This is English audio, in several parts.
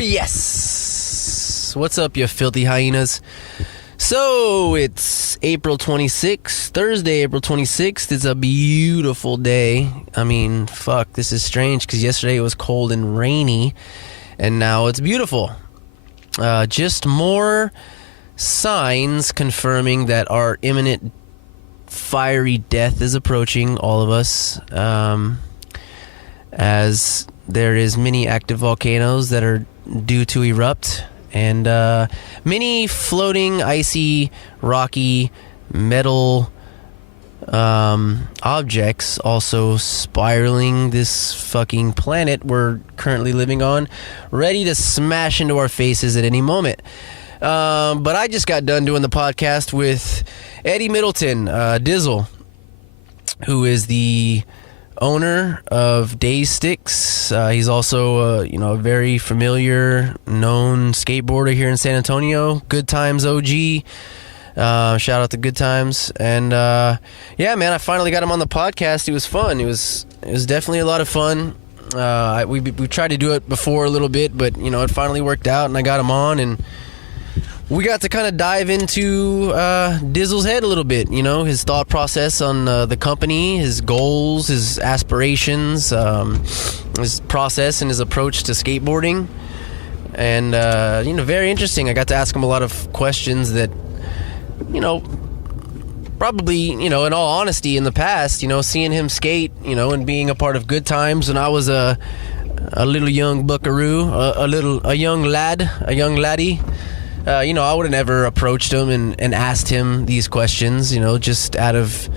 Yes. What's up, you filthy hyenas? So, it's April 26th, Thursday, April 26th. It's a beautiful day. I mean, fuck, this is strange because yesterday it was cold and rainy, and now it's beautiful. Just more signs confirming that our imminent fiery death is approaching all of us, as there is many active volcanoes that are due to erupt, and many floating, icy, rocky, metal objects also spiraling this fucking planet we're currently living on, ready to smash into our faces at any moment. But I just got done doing the podcast with Eddie Middleton, Dizzle, who is the owner of Dazestix. He's also, a very familiar, known skateboarder here in San Antonio. Good Times OG. Shout out to Good Times. And yeah, man, I finally got him on the podcast. It was fun. It was definitely a lot of fun. We tried to do it before a little bit, but it finally worked out, and I got him on, and we got to kind of dive into Dizzle's head a little bit, his thought process on the company, his goals, his aspirations, his process and his approach to skateboarding. And, very interesting. I got to ask him a lot of questions that, probably, in all honesty, in the past, seeing him skate, and being a part of Good Times when I was a little young buckaroo, a young laddie. I would have never approached him and asked him these questions, just out of,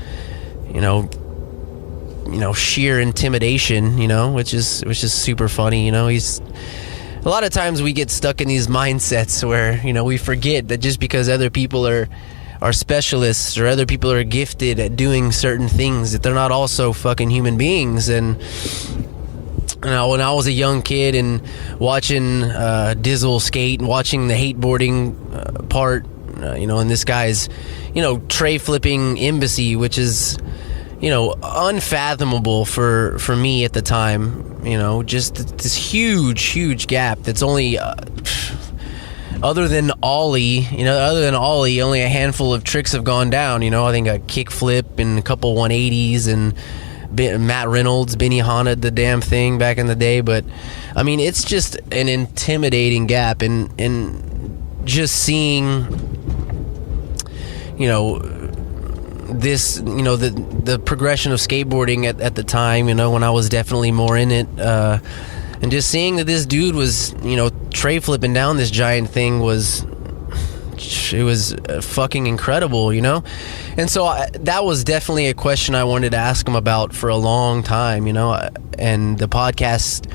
sheer intimidation, which is super funny. He's a lot of times we get stuck in these mindsets where, we forget that just because other people are specialists or other people are gifted at doing certain things, that they're not also fucking human beings. And when I was a young kid and watching Dizzle skate and watching the hateboarding part, and this guy's, tray flipping embassy, which is, unfathomable for me at the time, just this huge gap that's only, other than Ollie, only a handful of tricks have gone down. I think a kick flip and a couple 180s and Matt Reynolds, Benny Hanna, the damn thing back in the day. But I mean, it's just an intimidating gap, and just seeing, this, the progression of skateboarding at the time, when I was definitely more in it, and just seeing that this dude was, tray flipping down this giant thing was fucking incredible, And so that was definitely a question I wanted to ask him about for a long time, and the podcast,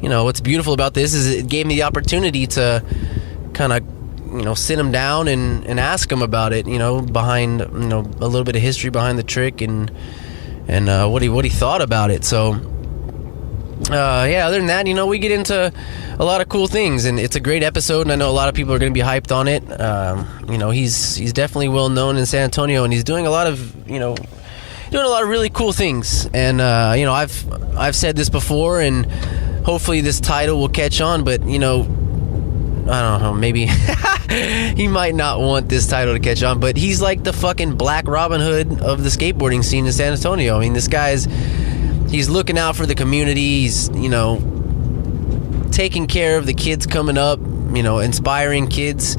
what's beautiful about this is it gave me the opportunity to kind of, sit him down and ask him about it, behind, a little bit of history behind the trick and what he thought about it. So, yeah, other than that, we get into a lot of cool things, and it's a great episode, and I know a lot of people are going to be hyped on it. He's definitely well known in San Antonio, and he's doing a lot of really cool things. And I've said this before, and hopefully this title will catch on, but I don't know, maybe he might not want this title to catch on, but he's like the fucking Black Robin Hood of the skateboarding scene in San Antonio. I mean, this he's looking out for the community. He's, taking care of the kids coming up, inspiring kids,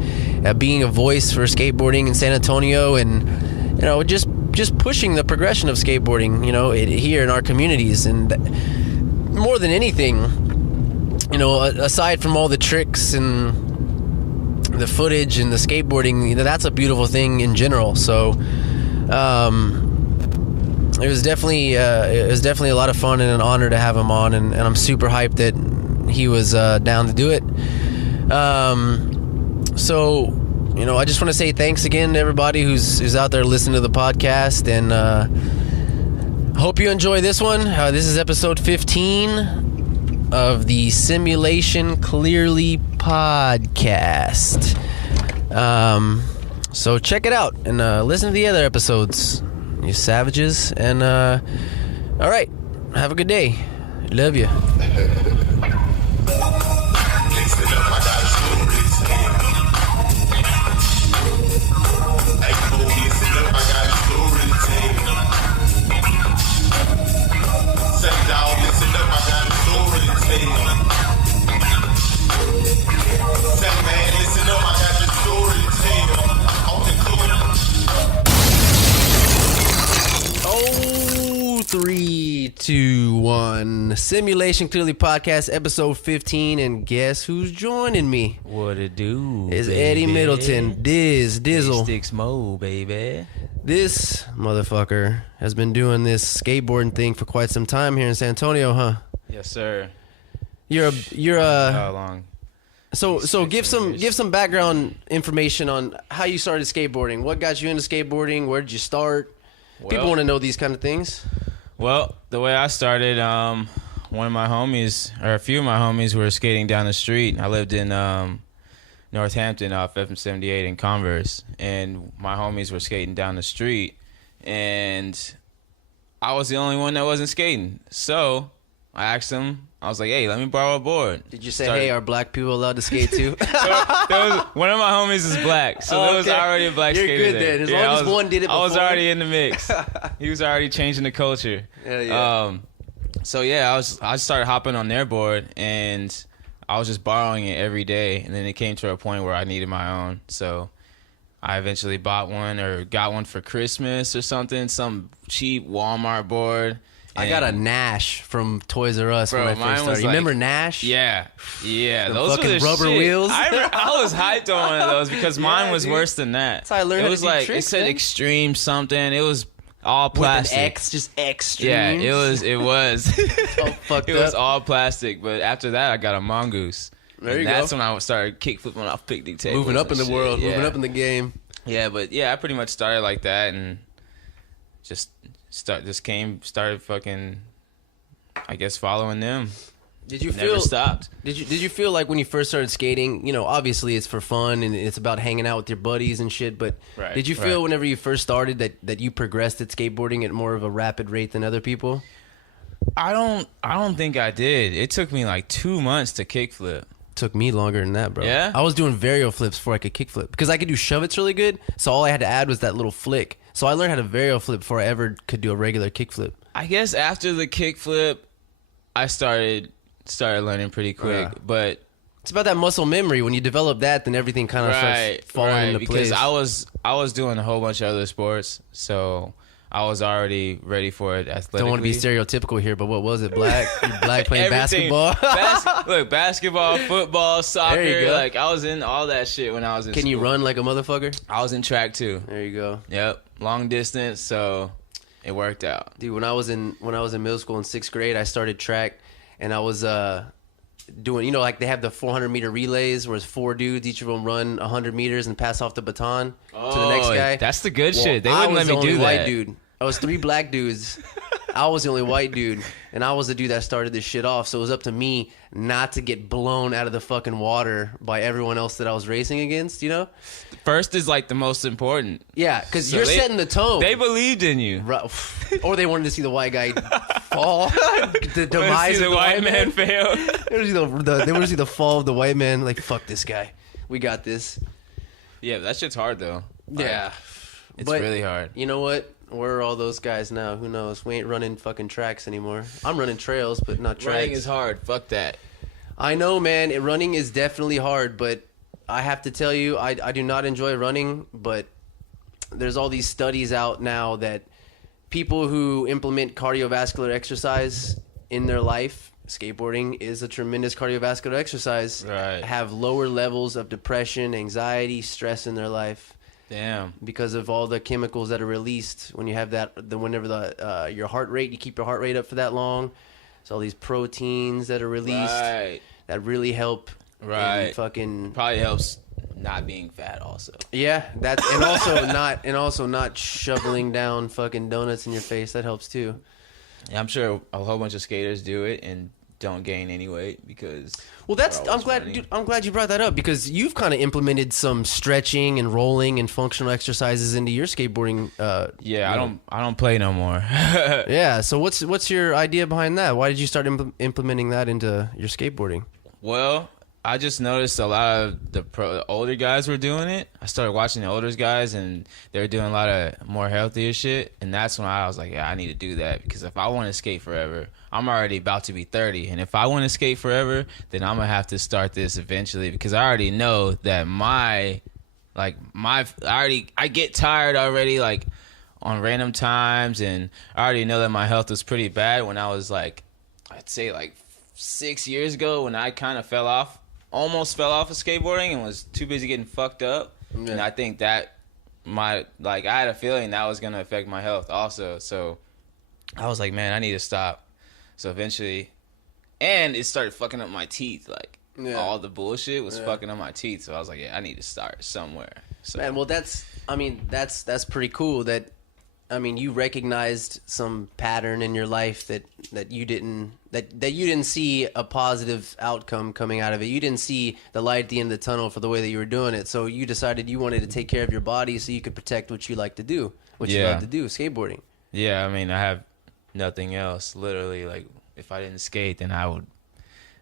being a voice for skateboarding in San Antonio, and, just pushing the progression of skateboarding, here in our communities. And more than anything, aside from all the tricks and the footage and the skateboarding, that's a beautiful thing in general. So, it was definitely a lot of fun and an honor to have him on, and I'm super hyped that he was down to do it. So, I just want to say thanks again to everybody who's out there listening to the podcast, and hope you enjoy this one. This is episode 15 of the Simulation Clearly podcast. So check it out and listen to the other episodes, you savages. And all right, have a good day. Love you. Three, two, one. Simulation Clearly Podcast, episode 15, and guess who's joining me? What it do? It's baby? Eddie Middleton, Dizzle. Dazestix mode, baby. This motherfucker has been doing this skateboarding thing for quite some time here in San Antonio, huh? Yes, sir. You're How long? So give some background information on how you started skateboarding. What got you into skateboarding? Where did you start? People want to know these kind of things. Well, the way I started, one of my homies, or a few of my homies, were skating down the street. I lived in Northampton off ep.15 in Converse, and my homies were skating down the street, and I was the only one that wasn't skating. So I asked them, I was like, hey, let me borrow a board. Did you say, hey, are black people allowed to skate too? One of my homies is black, so there was already a black skater. You're good there. then. As long as one did it before. I was already in the mix. He was already changing the culture. Hell yeah. So yeah, I started hopping on their board, and I was just borrowing it every day, and then it came to a point where I needed my own. So I eventually bought one or got one for Christmas or something, some cheap Walmart board. I got a Nash from Toys R Us when I first started. You remember Nash? Yeah. Those fucking were the rubber shit. wheels. I was hyped on one of those because mine was worse than that. That's how I learned It was how to do like tricks, it said man. extreme something. It was all plastic. With an X, just extreme. Yeah, it was. Oh, fucked It up. was all plastic. But after that, I got a mongoose. There you That's go. when I started kick flipping off picnic tables. Moving up in the and world, shit. moving up in the game. Yeah, but yeah, I pretty much started like that and started fucking, I guess, following them. Did you Never stopped. Did you feel like when you first started skating, you know, obviously it's for fun and it's about hanging out with your buddies and shit, but did you feel whenever you first started that you progressed at skateboarding at more of a rapid rate than other people? I don't think I did. It took me like 2 months to kickflip. Took me longer than that, bro. Yeah? I was doing varial flips before I could kickflip because I could do shove-its really good, so all I had to add was that little flick. So I learned how to varial flip before I ever could do a regular kickflip. I guess after the kickflip, I started learning pretty quick, but it's about that muscle memory. When you develop that, then everything kind of starts falling into place. Because I was doing a whole bunch of other sports, so I was already ready for it athletically. Don't want to be stereotypical here, but what was it? Black? You black playing basketball? Look, basketball, football, soccer. There you go. Like I was in all that shit when I was in Can school. you run like a motherfucker? I was in track too. There you go. Yep, long distance, so it worked out. Dude, when I was in middle school in 6th grade, I started track, and I was doing, you know, like they have the 400-meter relays where it's 4 dudes, each of them run 100 meters and pass off the baton to the next guy. That's the good shit. They wouldn't let me do that. White dude. I was 3 black dudes. I was the only white dude, and I was the dude that started this shit off. So it was up to me not to get blown out of the fucking water by everyone else that I was racing against, you know? First is like the most important. Yeah, because So you're they- setting the tone. They believed in you. Right. Or they wanted to see the white guy fall. The Wanna demise see of the white man fail. They want to see the fall of the white man. Like, fuck this guy. We got this. Yeah, that shit's hard though. Like, Yeah. it's But really hard. You know what? Where are all those guys now? Who knows? We ain't running fucking tracks anymore. I'm running trails, but not tracks. Running is hard. Fuck that. I know, man. Running is definitely hard, but I have to tell you, I do not enjoy running, but there's all these studies out now that people who implement cardiovascular exercise in their life, skateboarding is a tremendous cardiovascular exercise, Right. have lower levels of depression, anxiety, stress in their life Damn. because of all the chemicals that are released when you have that, whenever your heart rate, you keep your heart rate up for that long. So all these proteins that are released Right. that really help. Right. And fucking Probably helps not being fat also. yeah, that's and also not shoveling down fucking donuts in your face. That helps too. Yeah, I'm sure a whole bunch of skaters do it and don't gain any weight because. Well, I'm glad you brought that up because you've kind of implemented some stretching and rolling and functional exercises into your skateboarding. I don't play no more. Yeah. So what's your idea behind that? Why did you start implementing that into your skateboarding? Well, I just noticed a lot of the older guys were doing it. I started watching the older guys, and they were doing a lot of more healthier shit. And that's when I was like, yeah, I need to do that. Because if I want to skate forever, I'm already about to be 30. And if I want to skate forever, then I'm going to have to start this eventually. Because I already know that I get tired already, like, on random times. And I already know that my health was pretty bad when I was, like, I'd say, like, 6 years ago when I kind of almost fell off of skateboarding and was too busy getting fucked up. Yeah. And I think that I had a feeling that was going to affect my health also. So I was like, man, I need to stop. So eventually, and it started fucking up my teeth. Like all the bullshit was fucking up my teeth. So I was like, yeah, I need to start somewhere. So. Man, well, that's pretty cool that, you recognized some pattern in your life that you didn't see a positive outcome coming out of it. You didn't see the light at the end of the tunnel for the way that you were doing it. So you decided you wanted to take care of your body so you could protect what you like to do, what you love to do, skateboarding. Yeah, I have nothing else. Literally, like, if I didn't skate, then I would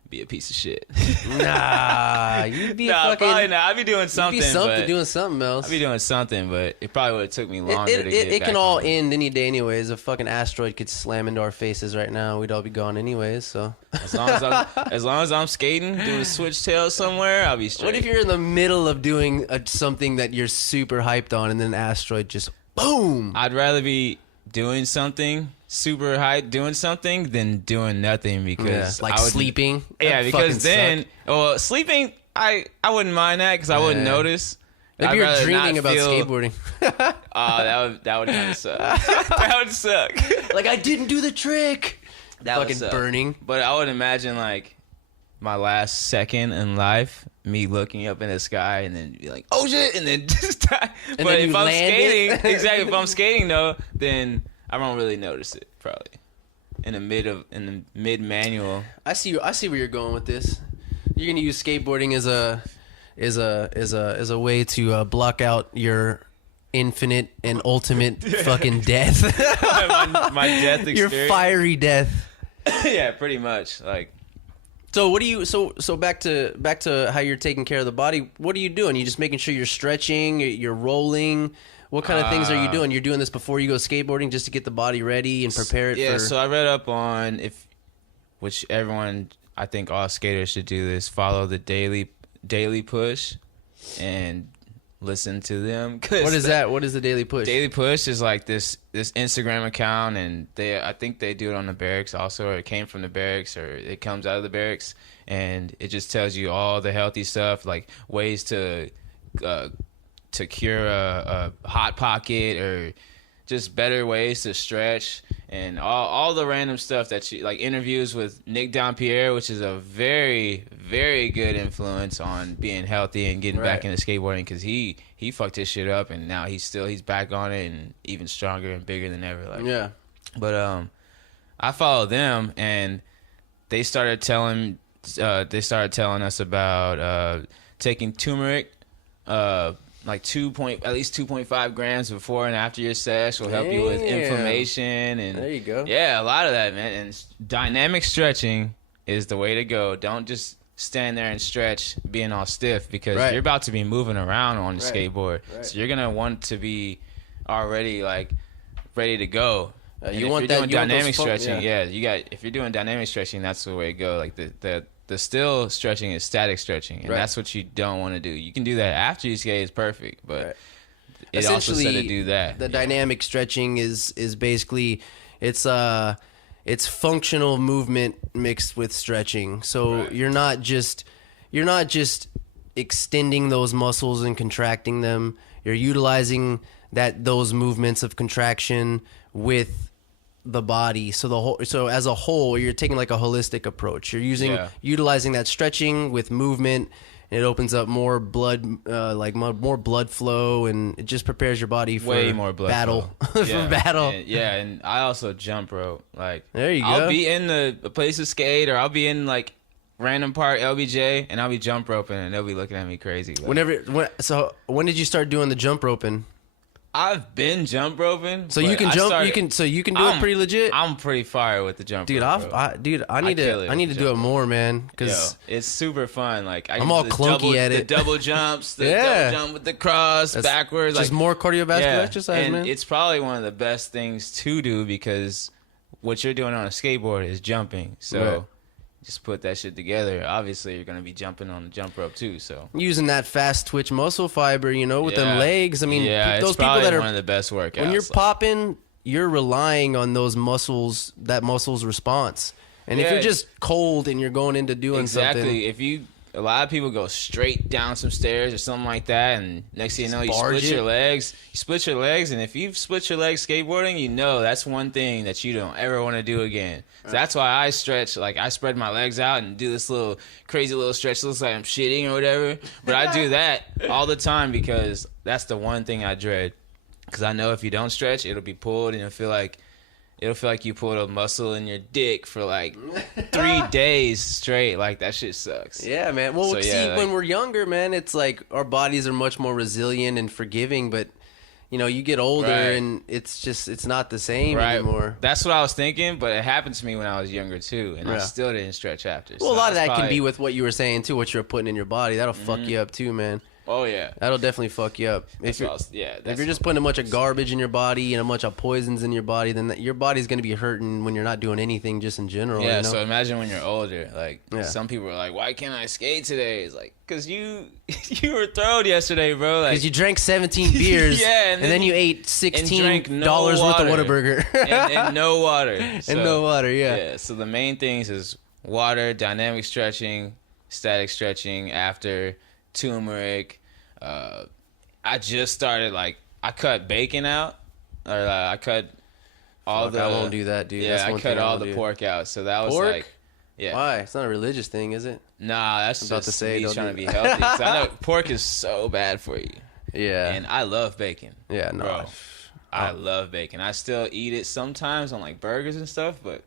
be a piece of shit. Nah, you'd be probably not. I'd be doing something. Doing something else. I'd be doing something, but it probably would have took me longer to get it back can all on. end any day anyways. A fucking asteroid could slam into our faces right now. We'd all be gone anyways, so. As long as I'm skating, doing a switch tail somewhere, I'll be straight. What if you're in the middle of doing something that you're super hyped on and then an asteroid just boom? I'd rather be doing something super hyped, doing something than doing nothing because sleeping. Yeah, because then sleeping I wouldn't mind that because I wouldn't notice. Maybe you're dreaming about skateboarding. That would kind of suck. That would suck. Like, I didn't do the trick. That fucking burning. But I would imagine like my last second in life, me looking up in the sky and then be like, oh shit, and then just die. And but if I'm skating, exactly, if I'm skating though, then I don't really notice it probably. In the mid manual. I see where you're going with this. You're gonna use skateboarding as a way to block out your infinite and ultimate fucking death. my death experience. Your fiery death. Yeah, pretty much. Like. So what do you? So back to how you're taking care of the body. What are you doing? You just making sure you're stretching, you're rolling. What kind of things are you doing? You're doing this before you go skateboarding just to get the body ready and prepare it. Yeah. So I read up on which everyone, I think all skaters should do this. Follow the daily push, and listen to them. What is that? What is the daily push? Daily push is like this Instagram account, and I think they do it on the barracks also, or it came from the barracks, or it comes out of the barracks, and it just tells you all the healthy stuff, like ways to cure a hot pocket, or just better ways to stretch, and all the random stuff that you like. Interviews with Nick Dompierre, which is a very, very good influence on being healthy and getting back into skateboarding, because he fucked his shit up, and now he's back on it and even stronger and bigger than ever. Like, yeah. But I followed them, and they started telling us about taking turmeric, like at least 2.5 grams before and after your sesh will help you with inflammation. And there you go. Yeah, a lot of that, man. And dynamic stretching is the way to go. Don't just stand there and stretch being all stiff, because you're about to be moving around on the skateboard. So you're gonna want to be already like ready to go. If you're doing dynamic stretching, if you're doing dynamic stretching, that's the way to go. Like the still stretching is static stretching, and that's what you don't want to do. You can do that after you skate, is perfect, but it also said to do that. The dynamic stretching is basically it's functional movement mixed with stretching. So you're not just extending those muscles and contracting them. You're utilizing those movements of contraction with the body. So as a whole, you're taking like a holistic approach. You're utilizing that stretching with movement It opens up more blood, more blood flow, and it just prepares your body for way more blood battle. flow. For battle. And I also jump rope. Like, there you go. I'll be in a place to skate, or I'll be in like random park LBJ, and I'll be jump roping, and they'll be looking at me crazy. Like, So when did you start doing the jump roping? I've been jump roping. So you can jump. You can do it pretty legit. I'm pretty fire with the jump. Dude, rope, I need to do it more, man. Because it's super fun. Like I'm all clunky at it. The double jumps, the double jump with the cross backwards. Just more cardiovascular exercise, and man. it's probably one of the best things to do because what you're doing on a skateboard is jumping. So. Right. Just put that shit together. Obviously, you're gonna be jumping on the jump rope too. So using that fast twitch muscle fiber, with them legs. I mean, those people that are one of the best workouts. When you're popping, you're relying on those muscles, that muscle's response. And if you're just cold and you're going into doing something, a lot of people go straight down some stairs or something like that, and next thing you know, you split your legs. You split your legs, and if you've split your legs skateboarding, that's one thing that you don't ever want to do again. So that's why I stretch. Like, I spread my legs out and do this little crazy little stretch. Looks like I'm shitting or whatever, but I do that all the time because that's the one thing I dread. Because I know if you don't stretch, it'll be pulled, and it'll feel like you pulled a muscle in your dick for like 3 days straight. Like, that shit sucks. Yeah, man. Well, when we're younger, man, it's like our bodies are much more resilient and forgiving, but you get older and it's not the same anymore. That's what I was thinking, but it happened to me when I was younger too, and I still didn't stretch after. Well, a lot of that can be with what you were saying too, what you're putting in your body. That'll fuck you up too, man. Oh yeah, that'll definitely fuck you up. If you're just putting a bunch of garbage in your body and a bunch of poisons in your body, then your body's gonna be hurting when you're not doing anything, just in general. Yeah. So imagine when you're older. Like some people are like, "Why can't I skate today?" It's like, "Cause you were thrown yesterday, bro." Like, cause you drank 17 beers, and then you ate $16 worth of Whataburger and no water. So, and no water. Yeah. So the main things is water, dynamic stretching, static stretching after. Turmeric. I just started, I cut bacon out, or I cut all I won't do that, dude. Yeah, I cut all the pork out. So that was pork? Why? It's not a religious thing, is it? Nah, that's just me trying to be healthy. 'Cause I know pork is so bad for you. Yeah. And I love bacon. Yeah, no. Bro, I love bacon. I still eat it sometimes on burgers and stuff, but.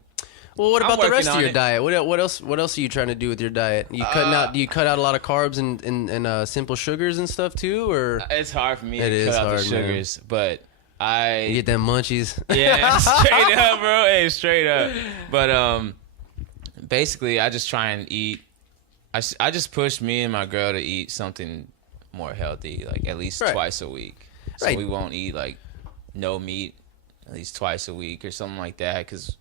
Well, what about the rest of your diet? What else are you trying to do with your diet? Do you cut out a lot of carbs and simple sugars and stuff too, or? It's hard for me to cut out the sugars, but you get them munchies. Yeah, straight up, bro. Hey, straight up. But basically, I just try and eat. I just push me and my girl to eat something more healthy, at least twice a week. So we won't eat no meat at least twice a week or something like that, because.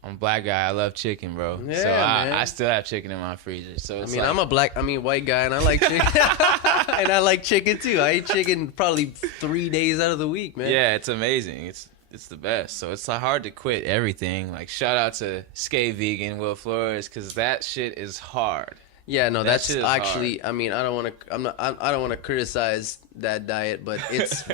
I'm a black guy. I love chicken, bro. Yeah, so man. I still have chicken in my freezer. So it's I'm a white guy, and I like chicken. And I like chicken too. I eat chicken probably 3 days out of the week, man. Yeah, it's amazing. It's the best. So it's hard to quit everything. Shout out to Skate Vegan Will Flores, because that shit is hard. Yeah, no, that's actually. Hard. I mean, I don't want to criticize that diet, but it's.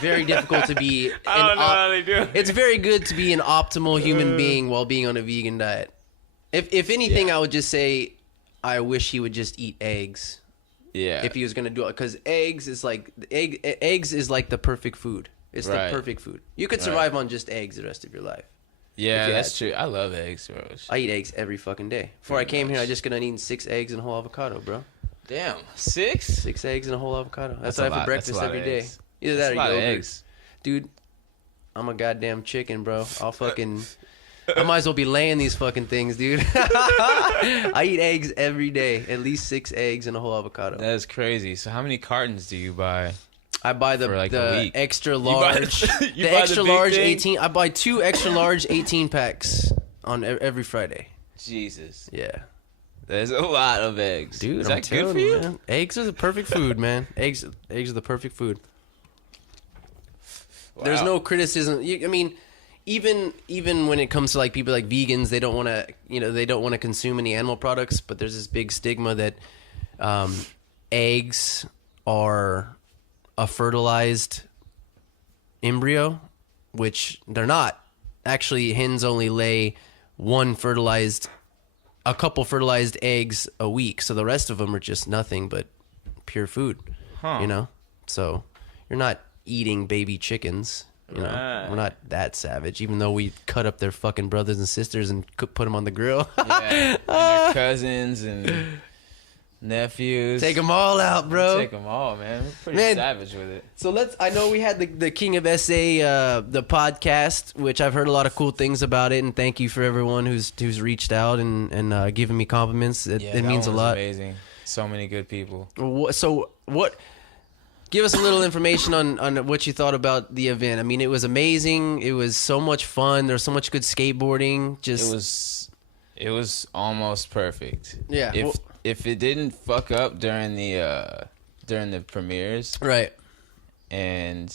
Very difficult to be. I don't know how they do it. It's very good to be an optimal human being while being on a vegan diet. If anything, I would just say, I wish he would just eat eggs. Yeah. If he was gonna do it, because eggs is eggs is like the perfect food. It's the perfect food. You could survive on just eggs the rest of your life. Yeah, that's true. I love eggs, bro. I eat eggs every fucking day. Before I came here, I just gonna eat 6 eggs and a whole avocado, bro. Damn, 6? 6 eggs and a whole avocado. That's what I have for breakfast every day. Either that or yogurt. Eggs. Dude, I'm a goddamn chicken, bro. I might as well be laying these fucking things, dude. I eat eggs every day. At least 6 eggs and a whole avocado. That is crazy. So how many cartons do you buy? I buy the extra large. The extra large 18. I buy 2 extra large 18 packs on every Friday. Jesus. Yeah. There's a lot of eggs. Dude, is that good for you? Man. Eggs are the perfect food, man. Eggs are the perfect food. Wow. There's no criticism. I mean, even when it comes to people like vegans, they don't want to consume any animal products. But there's this big stigma that eggs are a fertilized embryo, which they're not. Actually, hens only lay one fertilized a couple fertilized eggs a week. So the rest of them are just nothing but pure food, you know? So you're not eating baby chickens. You know, we're not that savage, even though we cut up their fucking brothers and sisters and put them on the grill. Yeah, and their cousins and nephews. Take them all out, bro. Take them all, man. We're pretty savage with it. So I know we had the King of S.A, the podcast, which I've heard a lot of cool things about it, and thank you for everyone who's reached out and given me compliments. It means a lot. Amazing. So many good people. So what? Give us a little information on what you thought about the event. I mean, it was amazing. It was so much fun. There was so much good skateboarding. It was almost perfect. Yeah. If it didn't fuck up during the premieres, right? And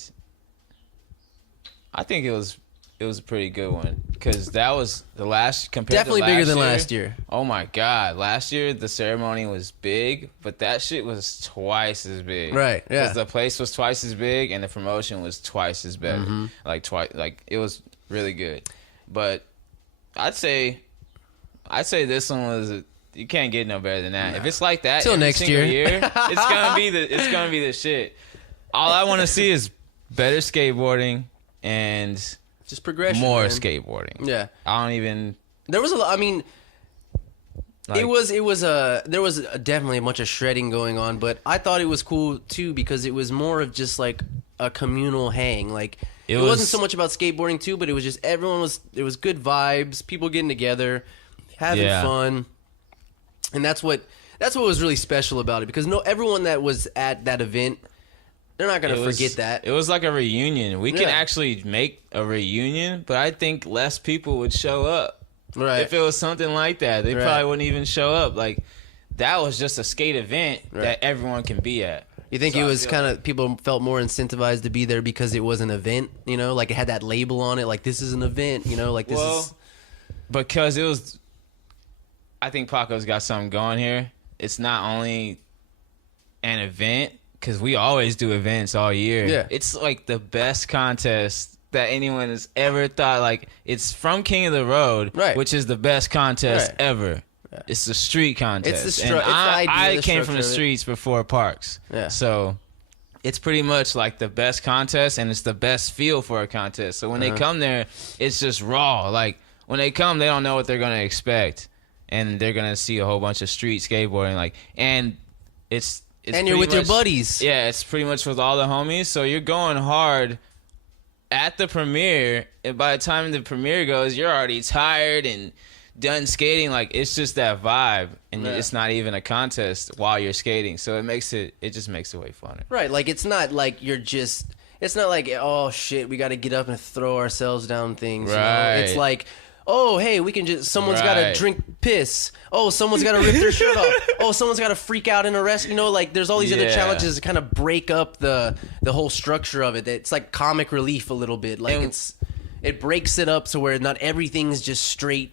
I think it was a pretty good one because that was the last compared definitely to last bigger than year, last year. Oh my god, last year the ceremony was big, but that shit was twice as big. Right? Yeah. Because the place was twice as big and the promotion was twice as better. Mm-hmm. Like it was really good. But I'd say this one was. You can't get no better than that. Nah. If it's like that till every next single year, it's gonna be the shit. All I want to see is better skateboarding and just progression, more man. Skateboarding. Yeah, I don't even. There was a lot. I mean, there was definitely a bunch of shredding going on, but I thought it was cool too because it was more of just like a communal hang. Like it wasn't so much about skateboarding too, but it was just it was good vibes, people getting together, having fun. And that's what was really special about it because everyone that was at that event, they're not going to forget that. It was like a reunion. We can actually make a reunion, but I think less people would show up. Right. If it was something like that, they probably wouldn't even show up. Like that was just a skate event that everyone can be at. You think it was kind of people felt more incentivized to be there because it was an event, you know, like it had that label on it, like this is an event, you know, like this is because it was. I think Paco's got something going here. It's not only an event, because we always do events all year. Yeah. It's like the best contest that anyone has ever thought. Like, it's from King of the Road, which is the best contest ever. Yeah. It's the street contest. It's the I came from the streets before parks. Yeah. So it's pretty much like the best contest, and it's the best feel for a contest. So when they come there, it's just raw. Like, when they come, they don't know what they're going to expect. And they're gonna see a whole bunch of street skateboarding, like, and it's and you're with your buddies. Yeah, it's pretty much with all the homies. So you're going hard at the premiere, and by the time the premiere goes, you're already tired and done skating. Like, it's just that vibe, and it's not even a contest while you're skating. So it just makes it way funner. Right, like it's not like it's not like, oh shit, we got to get up and throw ourselves down things. Right. You know? It's like, oh, hey, we can someone's got to drink piss. Oh, someone's got to rip their shirt off. Oh, someone's got to freak out in a rest. You know, like there's all these other challenges to kind of break up the whole structure of it. It's like comic relief a little bit. Like it breaks it up so where not everything's just straight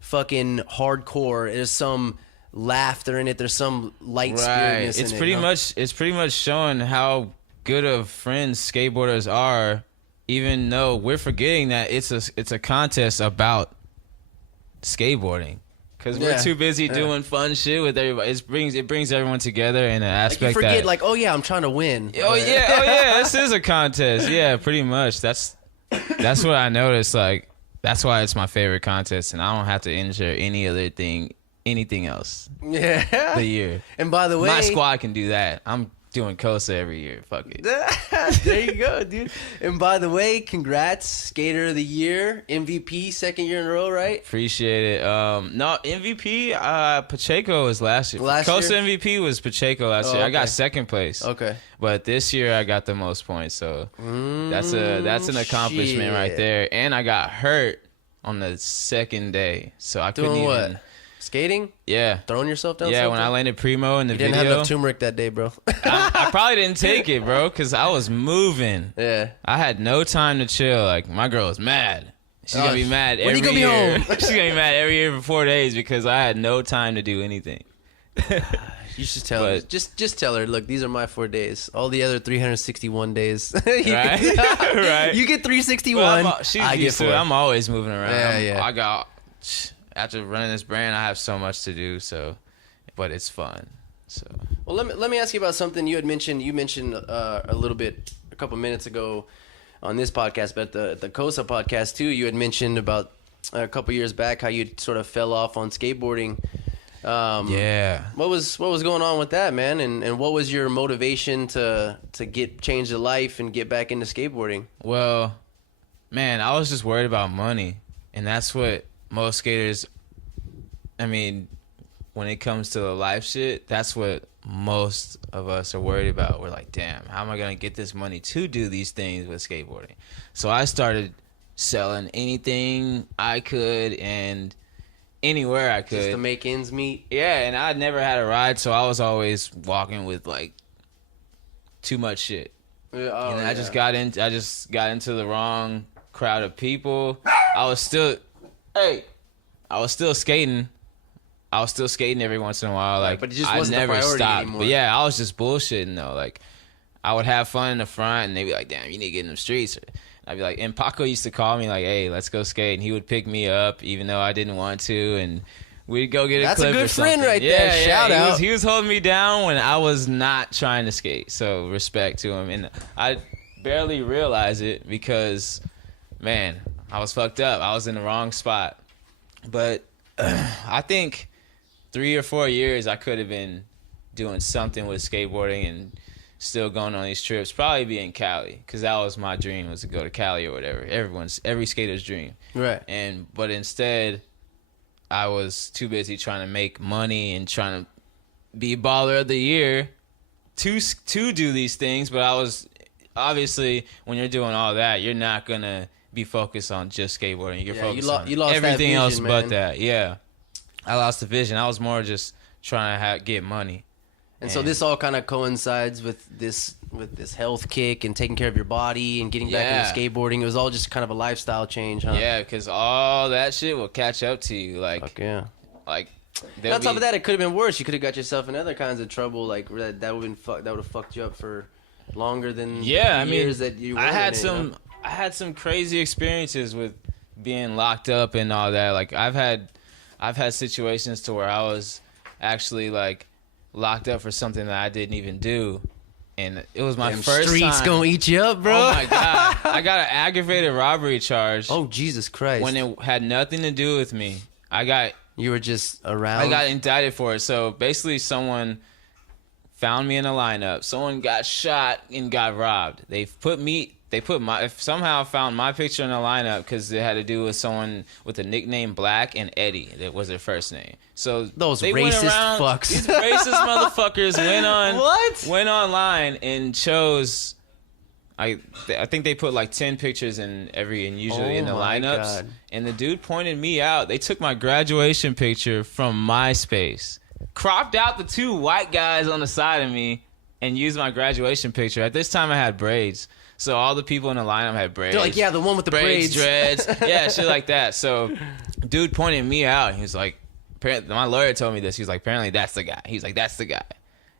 fucking hardcore. There's some laughter in it. There's some light spiritness in it. It's pretty much showing how good of friends skateboarders are. Even though we're forgetting that it's a contest about skateboarding, because we're too busy doing fun shit with everybody. It brings everyone together in an aspect like you forget, that, like, oh yeah, I'm trying to win. Oh yeah, this is a contest. Yeah, pretty much. That's what I noticed. Like that's why it's my favorite contest, and I don't have to ensure anything else. Yeah, the year. And by the way, my squad can do that. I'm doing Kosa every year. Fuck it. There you go, dude. And by the way, congrats, Skater of the Year, MVP, second year in a row, right? Appreciate it. No, MVP, Pacheco was last year. Kosa MVP was Pacheco last year. I got second place. Okay. But this year I got the most points, so that's an accomplishment right there. And I got hurt on the second day, so I couldn't even. What? Skating? Yeah. Throwing yourself down? Yeah, something? when I landed primo in the video. You didn't have enough turmeric that day, bro. I probably didn't take it, bro, because I was moving. Yeah. I had no time to chill. Like, my girl was mad. She's going to be mad every year. When you gonna be home? She's going to be mad every year for 4 days because I had no time to do anything. You should tell her. Just tell her, look, these are my 4 days. All the other 361 days. Right? Right. You get 361. Well, she's used to it. I'm always moving around. Yeah. I got... after running this brand, I have so much to do. So, but it's fun. So, well, let me ask you about something you had mentioned. You mentioned a little bit a couple minutes ago on this podcast, but the Kosa podcast too. You had mentioned about a couple years back how you sort of fell off on skateboarding. Yeah. What was going on with that, man? And what was your motivation to change the life and get back into skateboarding? Well, man, I was just worried about money, and that's what most skaters. I mean, when it comes to the life shit, that's what most of us are worried about. We're like, damn, how am I gonna get this money to do these things with skateboarding? So I started selling anything I could and anywhere I could. Just to make ends meet? Yeah, and I never had a ride, so I was always walking with, like, too much shit. And I just got into the wrong crowd of people. I was still skating. I was still skating every once in a while. Like, but it just I wasn't never the priority stopped. anymore. But yeah, I was just bullshitting though. Like, I would have fun in the front, and they'd be like, "Damn, you need to get in the streets." I'd be like, and Paco used to call me like, "Hey, let's go skate," and he would pick me up even though I didn't want to, and we'd go get a clip or something. That's a good friend right there. Shout out. He was holding me down when I was not trying to skate. So respect to him, and I barely realized it because, man, I was fucked up. I was in the wrong spot. But I think 3 or 4 years I could have been doing something with skateboarding and still going on these trips. Probably be in Cali, because that was my dream, was to go to Cali or whatever. Every skater's dream. Right. But instead, I was too busy trying to make money and trying to be baller of the year to do these things. But I was, obviously, when you're doing all that, you're not gonna be focused on just skateboarding. You're focused on everything else but that. Yeah, I lost the vision. I was more just trying to get money. And so this all kind of coincides with this health kick and taking care of your body and getting back into skateboarding. It was all just kind of a lifestyle change, huh? Yeah, because all that shit will catch up to you. Like, fuck yeah. Like, on top of that, it could have been worse. You could have got yourself in other kinds of trouble. Like that would have fucked you up for longer than years that you were. I had some crazy experiences with being locked up and all that. Like, I've had situations to where I was actually like locked up for something that I didn't even do, and it was my first streets time. Gonna eat you up, bro. Oh my god, I got an aggravated robbery charge. Oh Jesus Christ! When it had nothing to do with me. You were just around. I got indicted for it. So basically, someone found me in a lineup. Someone got shot and got robbed. Somehow found my picture in the lineup because it had to do with someone with the nickname Black and Eddie. That was their first name. So those they racist went around, fucks. These racist motherfuckers went online and chose. I think they put like 10 pictures usually in the lineups. God. And the dude pointed me out. They took my graduation picture from MySpace, cropped out the 2 white guys on the side of me, and used my graduation picture. At this time, I had braids. So all the people in the lineup had braids. They're like, yeah, the one with the braids. Dreads. Yeah, shit like that. So dude pointed me out. He was like, my lawyer told me this. He was like, apparently that's the guy. He's like, that's the guy.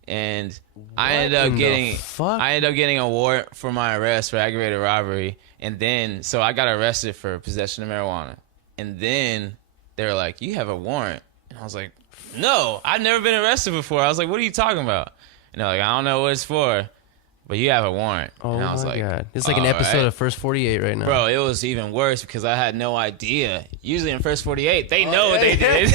And I ended up getting a warrant for my arrest for aggravated robbery. And then, so I got arrested for possession of marijuana. And then they were like, you have a warrant. And I was like, no, I've never been arrested before. I was like, what are you talking about? And they're like, I don't know what it's for, but you have a warrant. Oh, and I was my like, God. It's like an episode of First 48 right now. Bro, it was even worse because I had no idea. Usually in First 48, they know what they did.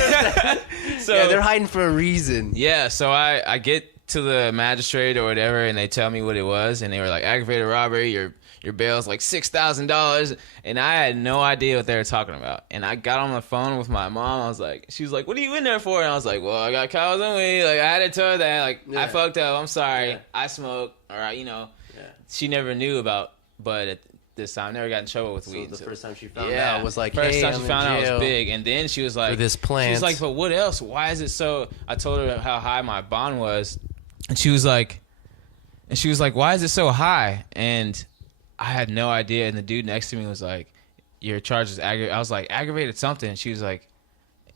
So yeah, they're hiding for a reason. Yeah, so I get to the magistrate or whatever, and they tell me what it was, and they were like, aggravated robbery, your bail's like $6,000, and I had no idea what they were talking about. And I got on the phone with my mom. She was like, what are you in there for? And I was like, well, I got cows and weed. Like, I had to tell her that. Like, I fucked up. I'm sorry. Yeah. I smoke. All right, Yeah. She never knew about, but at this time, never got in trouble with weed. So the first time she found out was like, first hey, time I'm she found in jail out was big. And then she was like, for this plant. She was like, but what else? Why is it so? I told her how high my bond was. And she was like, why is it so high? And I had no idea. And the dude next to me was like, your charge is aggravated. I was like, aggravated something. And she was like,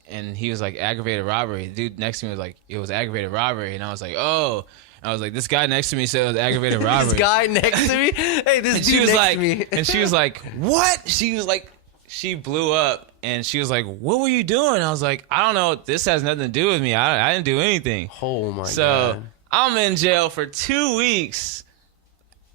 and he was like, aggravated robbery. The dude next to me was like, it was aggravated robbery. And I was like, oh. I was like, this guy next to me said it was aggravated robbery. This guy next to me? Hey, this dude next to me. And she was like, what? She was like, she blew up and she was like, "What were you doing?" I was like, "I don't know. This has nothing to do with me. I didn't do anything." Oh my god. So I'm in jail for 2 weeks,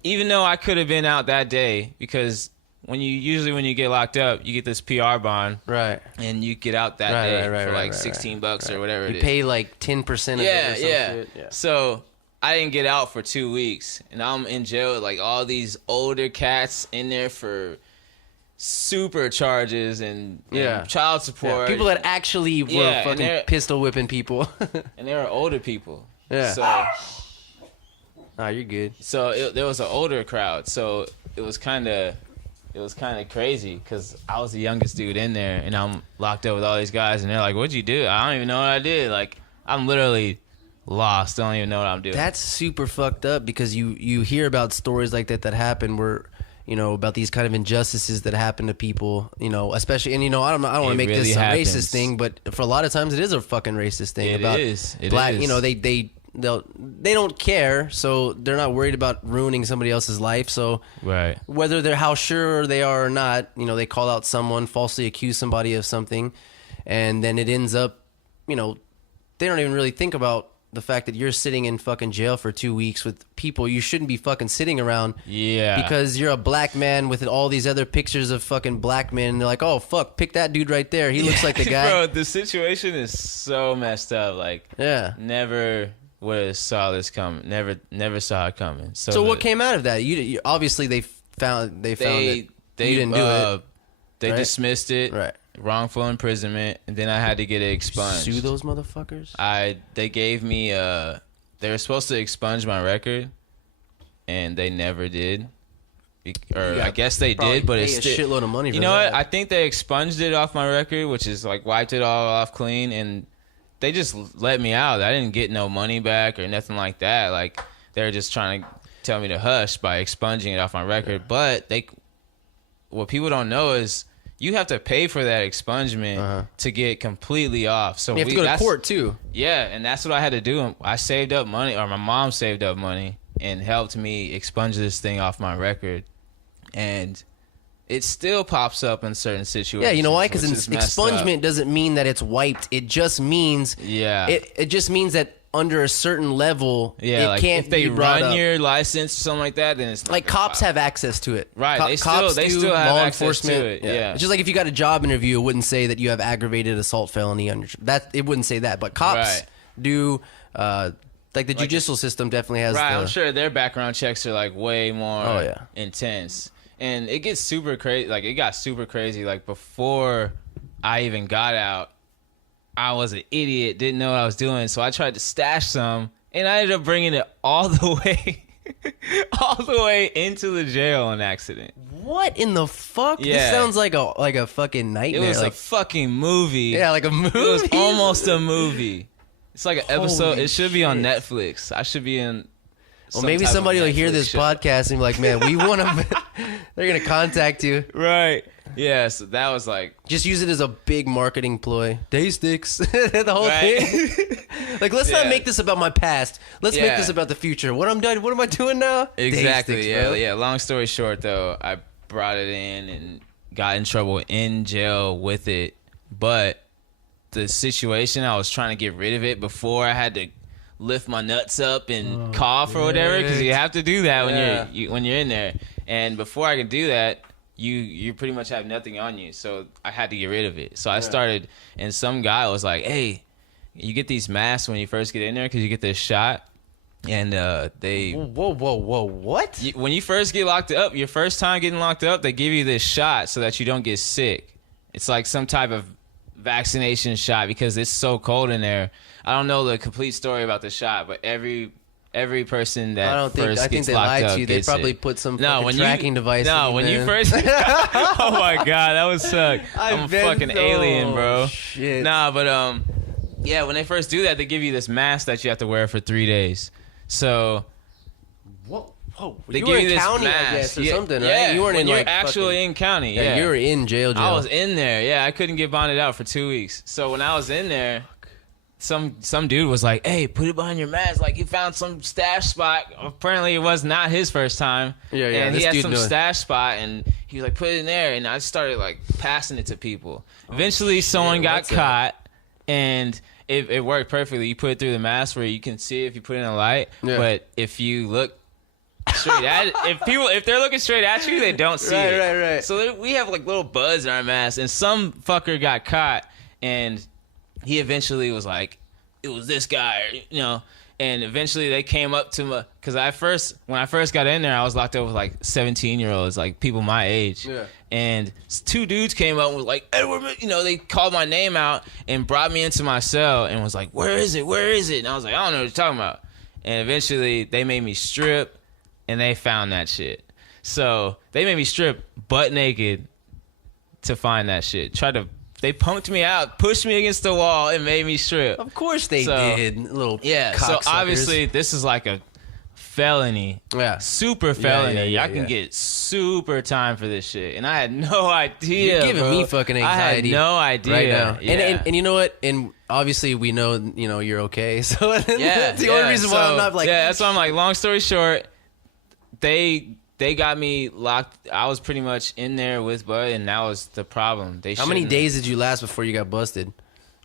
even though I could have been out that day, because when you get locked up, you get this PR bond, right? And you get out that day for like $16 or whatever it is. You pay like 10% of it. Or some shit. Yeah. So I didn't get out for 2 weeks, and I'm in jail with like all these older cats in there for super charges and child support. People that actually were fucking pistol whipping people. And they were older people. Yeah. So, you're good. So there was an older crowd. So it was kind of crazy because I was the youngest dude in there, and I'm locked up with all these guys, and they're like, "What'd you do?" I don't even know what I did. Like, I'm literally lost. I don't even know what I'm doing. That's super fucked up because you hear about stories like that happen where, about these kind of injustices that happen to people, especially, and I don't want to make really this happens. a racist thing, but for a lot of times it is a fucking racist thing. It about is. It black, is. they don't care, so they're not worried about ruining somebody else's life. So right. Whether they're how sure they are or not, they call out someone, falsely accuse somebody of something, and then it ends up, they don't even really think about the fact that you're sitting in fucking jail for 2 weeks with people you shouldn't be fucking sitting around. Yeah. Because you're a black man with all these other pictures of fucking black men. And they're like, oh, fuck, pick that dude right there. He looks like the guy. Bro, the situation is so messed up. Like, never would have saw this coming. Never saw it coming. So what came out of that? You obviously they found that you didn't do it. They right? dismissed it. Right. Wrongful imprisonment, and then I had to get it expunged. Sue those motherfuckers? They gave me they were supposed to expunge my record, and they never did. I guess they did, but it's still a shitload of money for you know that. what? I think they expunged it off my record, which is like wiped it all off clean, and they just let me out. I didn't get no money back or nothing like that. Like, they were just trying to tell me to hush by expunging it off my record. But what people don't know is you have to pay for that expungement to get completely off. So you have to go to court too. Yeah, and that's what I had to do. I saved up money, or my mom saved up money and helped me expunge this thing off my record. And it still pops up in certain situations. Yeah, you know why? Because expungement doesn't mean that it's wiped. It just means it just means that under a certain level, it like can't if they be brought run up. Your license or something like that, then it's not like cops have access to it. Right, they cops still have law access enforcement. to it. Yeah. It's just like if you got a job interview, it wouldn't say that you have aggravated assault felony under that. It wouldn't say that, but cops do. Like the judicial system definitely has. Right, I'm sure their background checks are like way more intense, and it gets super crazy. Like, it got super crazy. Like, before I even got out, I was an idiot, didn't know what I was doing, so I tried to stash some, and I ended up bringing it all the way into the jail on accident. What in the fuck? Yeah. This sounds like a fucking nightmare. It was like a fucking movie. Yeah, like a movie. It was almost a movie. It's like an episode. Holy It should be on shit. Netflix. I should be in. Well, maybe somebody will hear this podcast and be like, "Man, we want to." They're gonna contact you. Right. Yeah. So that was like. Just use it as a big marketing ploy. Dazestix. The whole Right? thing. Like, let's not make this about my past. Let's make this about the future. What am I doing now? Exactly. Dazestix, Yeah. bro. Yeah. Long story short, though, I brought it in and got in trouble in jail with it, but the situation, I was trying to get rid of it before I had to lift my nuts up and cough or whatever, because you have to do that when you're in there. And before I could do that, you pretty much have nothing on you, so I had to get rid of it. So I started, and some guy was like, "Hey, you get these masks when you first get in there because you get this shot." And they Whoa! What? when you first get locked up, your first time getting locked up, they give you this shot so that you don't get sick. It's like some type of vaccination shot because it's so cold in there. I don't know the complete story about the shot, but every person that I first think gets they locked lied up to you. They gets probably it. put some No, fucking tracking device. No, in when you, you man. first. Oh my god, that would suck. I'm a fucking alien, bro. Shit. Nah, but yeah, when they first do that, they give you this mask that you have to wear for 3 days. So. Whoa! They You give were you in this county, mask. I guess, or Yeah, something, right? Yeah, You weren't when in you're like actually fucking, in county. Yeah, you were in jail. I was in there. Yeah, I couldn't get bonded out for 2 weeks. So when I was in there, some dude was like, "Hey, put it behind your mask." Like he found some stash spot. Apparently, it was not his first time. Yeah. And he had some knew it. stash spot, and he was like, "Put it in there." And I started like passing it to people. Eventually, someone got caught, and it worked perfectly. You put it through the mask where you can see if you put it in a light. Yeah. But if you look straight at it, if they're looking straight at you, they don't see it. Right. So we have like little buds in our mask, and some fucker got caught, and he eventually was like, "It was this guy," you know. And eventually they came up to me because when I first got in there, I was locked up with like 17-year-olds, like people my age. Yeah. And two dudes came up and was like, "Edward," you know, they called my name out and brought me into my cell and was like, "Where is it? Where is it?" And I was like, "I don't know what you're talking about." And eventually they made me strip, and they found that shit. So they made me strip butt naked to find that shit. They punked me out, pushed me against the wall, and made me strip. Of course they did, little cocksuckers. So obviously this is like a felony, super felony. Y'all can get super time for this shit, and I had no idea. You're giving me fucking anxiety. I had no idea right now. Yeah. And you know what? And obviously we know you're okay. So that's the only reason why I'm not like. Yeah, that's why I'm like. Long story short, they got me locked. I was pretty much in there with Bud, and that was the problem. How many days did you last before you got busted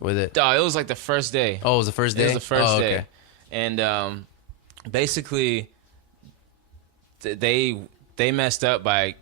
with it? It was like the first day. Oh, it was the first day? It was the first day. Okay. And basically, they messed up by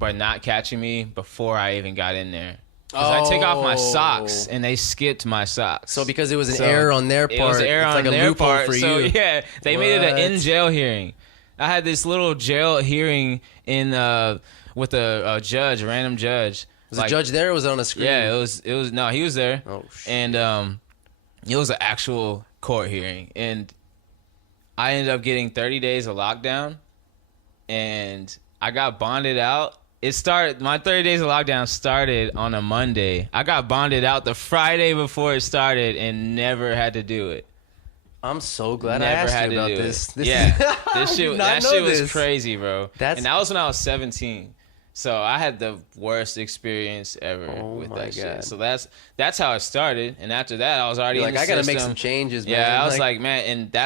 not catching me before I even got in there. Because I take off my socks, and they skipped my socks. So because it was an error on their part, it was an error on their part for you. So yeah, they made it an in-jail hearing. I had this little jail hearing with a judge, a random judge. Was the judge there or was it on a screen? Yeah, it was no, he was there. Oh shit. And it was an actual court hearing. And I ended up getting 30 days of lockdown, and I got bonded out. My 30 days of lockdown started on a Monday. I got bonded out the Friday before it started and never had to do it. I'm so glad I asked you about this. That shit was crazy, bro. And that was when I was 17. So I had the worst experience ever with that shit. So that's how it started. And after that, I was already in the I gotta system. make some changes, man. Yeah, I was like, man, and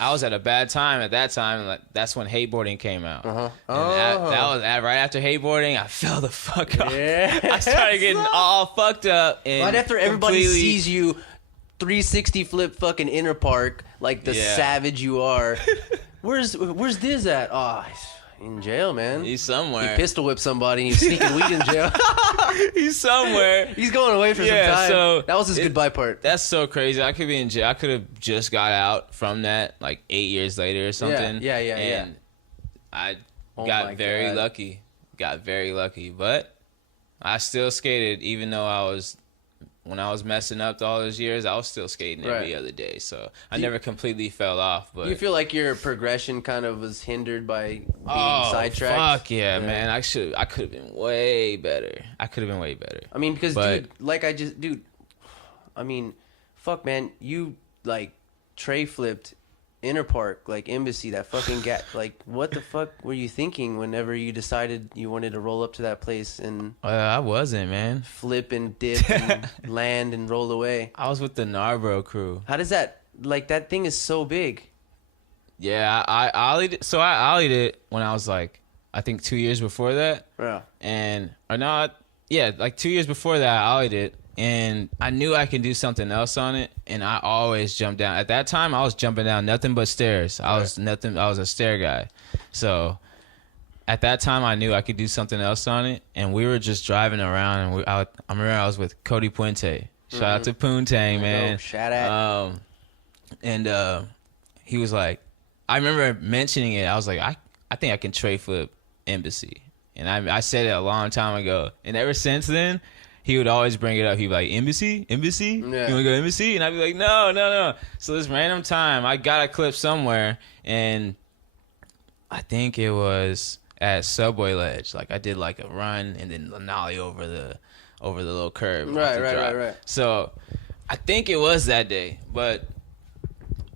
I was at a bad time at that time. And that's when hateboarding came out. And that was right after hateboarding. I fell the fuck off. Yeah. I started getting all fucked up. And right after everybody sees you 360 flip fucking inner park like the savage you are. Where's Diz at? Oh, he's in jail, man. He's somewhere. He pistol whipped somebody and he's sneaking weed in jail. He's somewhere. He's going away for some time. So that was his goodbye part. That's so crazy. I could be in jail. I could have just got out from that like 8 years later or something. Yeah. And I got very lucky. Got very lucky. But I still skated even though when I was messing up all those years, I was still skating every other day. So I never completely fell off. But do you feel like your progression kind of was hindered by being sidetracked? Fuck yeah, man. I could have been way better. I mean, because fuck, man, you like tray flipped Inner Park, like Embassy, that fucking like, what the fuck were you thinking whenever you decided you wanted to roll up to that place and I wasn't, man. Flip and dip and land and roll away? I was with the Narborough crew. How does that, like, that thing is so big? Yeah, I ollied it. So I ollied it when I was like, I think 2 years before that. Yeah. Like 2 years before that, I ollied it. And I knew I could do something else on it, and I always jumped down. At that time, I was jumping down nothing but stairs. I was a stair guy. So at that time, I knew I could do something else on it, and we were just driving around. And I remember I was with Cody Puente. Shout out to Poontang, man. Shout out. And he was like, I remember mentioning it. I was like, I think I can tray flip Embassy, and I said it a long time ago. And ever since then, he would always bring it up. He'd be like, Embassy? Yeah. You want to go Embassy? And I'd be like, no. So this random time, I got a clip somewhere, and I think it was at Subway Ledge. Like, I did like a run and then a nollie over the little curb. Right. So I think it was that day. But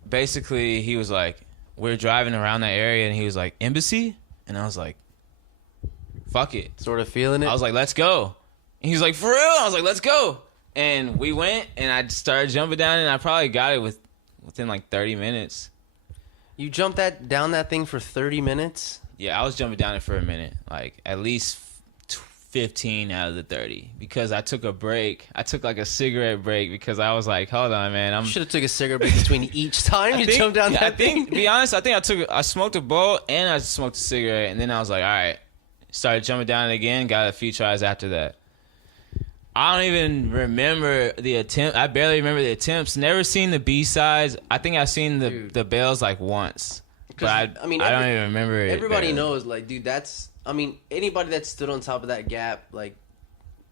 basically, he was like, we're driving around that area, and he was like, Embassy? And I was like, fuck it. Sort of feeling it? I was like, let's go. And he was like, for real? I was like, let's go. And we went, and I started jumping down, and I probably got it within like 30 minutes. You jumped down that thing for 30 minutes? Yeah, I was jumping down it for a minute, like at least 15 out of the 30, because I took a break. I took like a cigarette break because I was like, hold on, man. You should have took a cigarette break between each time you jumped down that thing. To be honest, I smoked a bowl and I smoked a cigarette, and then I was like, all right, started jumping down it again, got a few tries after that. I don't even remember the attempt. I barely remember the attempts. Never seen the B-sides. I think I've seen the bales like once. But I don't even remember it. Everybody knows, like, dude, anybody that stood on top of that gap, like,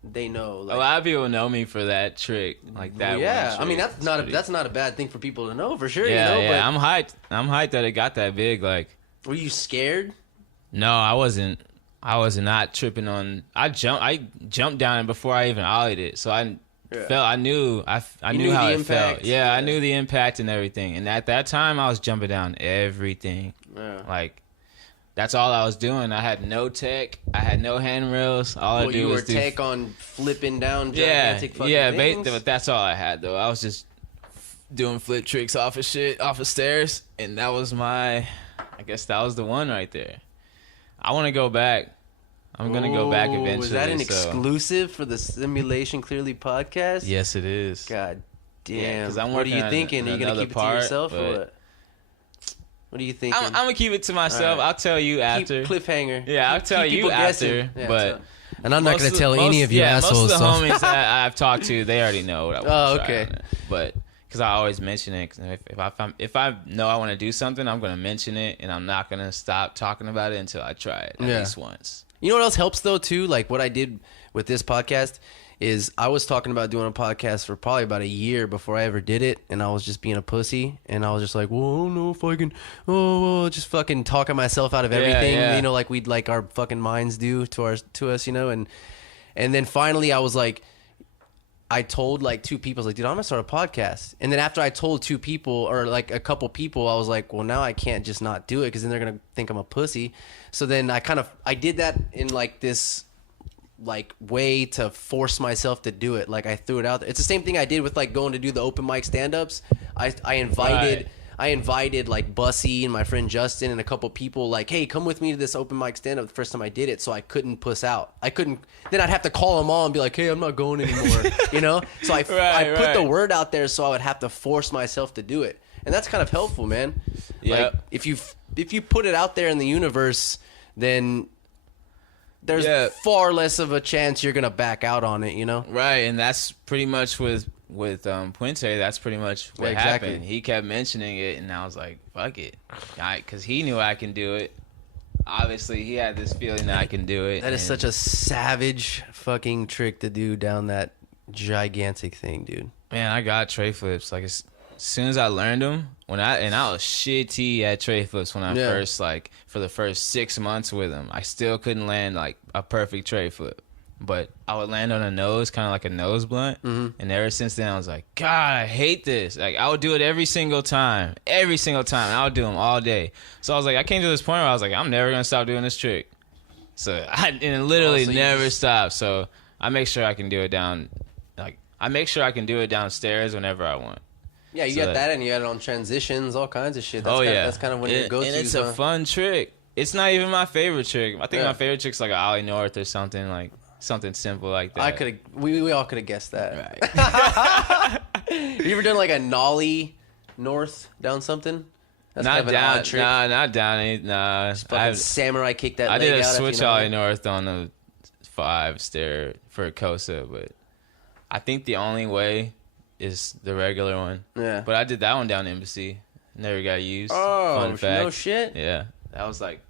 they know. Like, a lot of people know me for that trick, like that. Yeah, one trick. I mean, that's not a bad thing for people to know, for sure. Yeah, you know, yeah. But I'm hyped. I'm hyped that it got that big. Like, were you scared? No, I wasn't. I was not tripping on. I jumped down it before I even ollied it, so I felt. I knew how it felt. Yeah, I knew the impact and everything. And at that time, I was jumping down everything. Yeah. Like, that's all I was doing. I had no tech. I had no handrails. All I do was do. You were tech on flipping down gigantic fucking things? But that's all I had though. I was just doing flip tricks off of stairs, and that was I guess that was the one right there. I want to go back. I'm going to go back eventually. Was that an exclusive for the Simulation Clearly podcast? Yes, it is. God damn. Yeah, what are you thinking? Are you going to keep it to yourself or what? What are you thinking? I'm going to keep it to myself. Right. I'll tell you after. Cliffhanger. Yeah, I'll tell you after. Yeah, and I'm not going to tell any of you assholes. Most of the homies that I've talked to, they already know what I want to try. Okay. But because I always mention it. Cause if I know I want to do something, I'm going to mention it, and I'm not going to stop talking about it until I try it at least once. You know what else helps though too? Like what I did with this podcast is I was talking about doing a podcast for probably about a year before I ever did it, and I was just being a pussy, and I was just like, well, I don't know if I can, just fucking talking myself out of everything, you know, like we'd like our fucking minds do to us, you know, and then finally I was like, I told like two people, I was like, dude, I'm gonna start a podcast. And then after I told two people or like a couple people, I was like, well, now I can't just not do it because then they're gonna think I'm a pussy. So then I did that in like this like way to force myself to do it. Like I threw it out there. It's the same thing I did with like going to do the open mic stand-ups. I invited like Bussy and my friend Justin and a couple people like, hey, come with me to this open mic stand-up the first time I did it, so I couldn't puss out. Then I'd have to call them all and be like, hey, I'm not going anymore, you know? So I put the word out there so I would have to force myself to do it. And that's kind of helpful, man. Yeah. Like, if you put it out there in the universe, then there's far less of a chance you're going to back out on it, you know? Right, and that's pretty much with Puente, that's pretty much what happened. He kept mentioning it, and I was like, fuck it. Because he knew I can do it. Obviously, he had this feeling that I can do it. That is such a savage fucking trick to do down that gigantic thing, dude. Man, I got tray flips. Like, as soon as I learned them, I was shitty at tray flips when I first, like, for the first 6 months with them. I still couldn't land, like, a perfect tray flip. But I would land on a nose, kind of like a nose blunt. Mm-hmm. And ever since then, I was like, God, I hate this. Like, I would do it every single time. Every single time. I would do them all day. So I was like, I came to this point where I was like, I'm never going to stop doing this trick. So I literally never stopped. So I make sure I can do it downstairs whenever I want. Yeah, you got that, and you got it on transitions, all kinds of shit. That's kind of when you go to. And it's a fun trick. It's not even my favorite trick. I think my favorite trick's like an ollie north or something like. Something simple like that. We all could have guessed that. Right. You ever done like a nollie north down something? That's not kind of down. An odd trick. Not down. Nah. Samurai kick that. I leg did a out switch ollie north on the 5 stair for Kosa, but I think the only way is the regular one. Yeah. But I did that one down Embassy. Never got used. Oh, fun fact. No shit. Yeah, that was like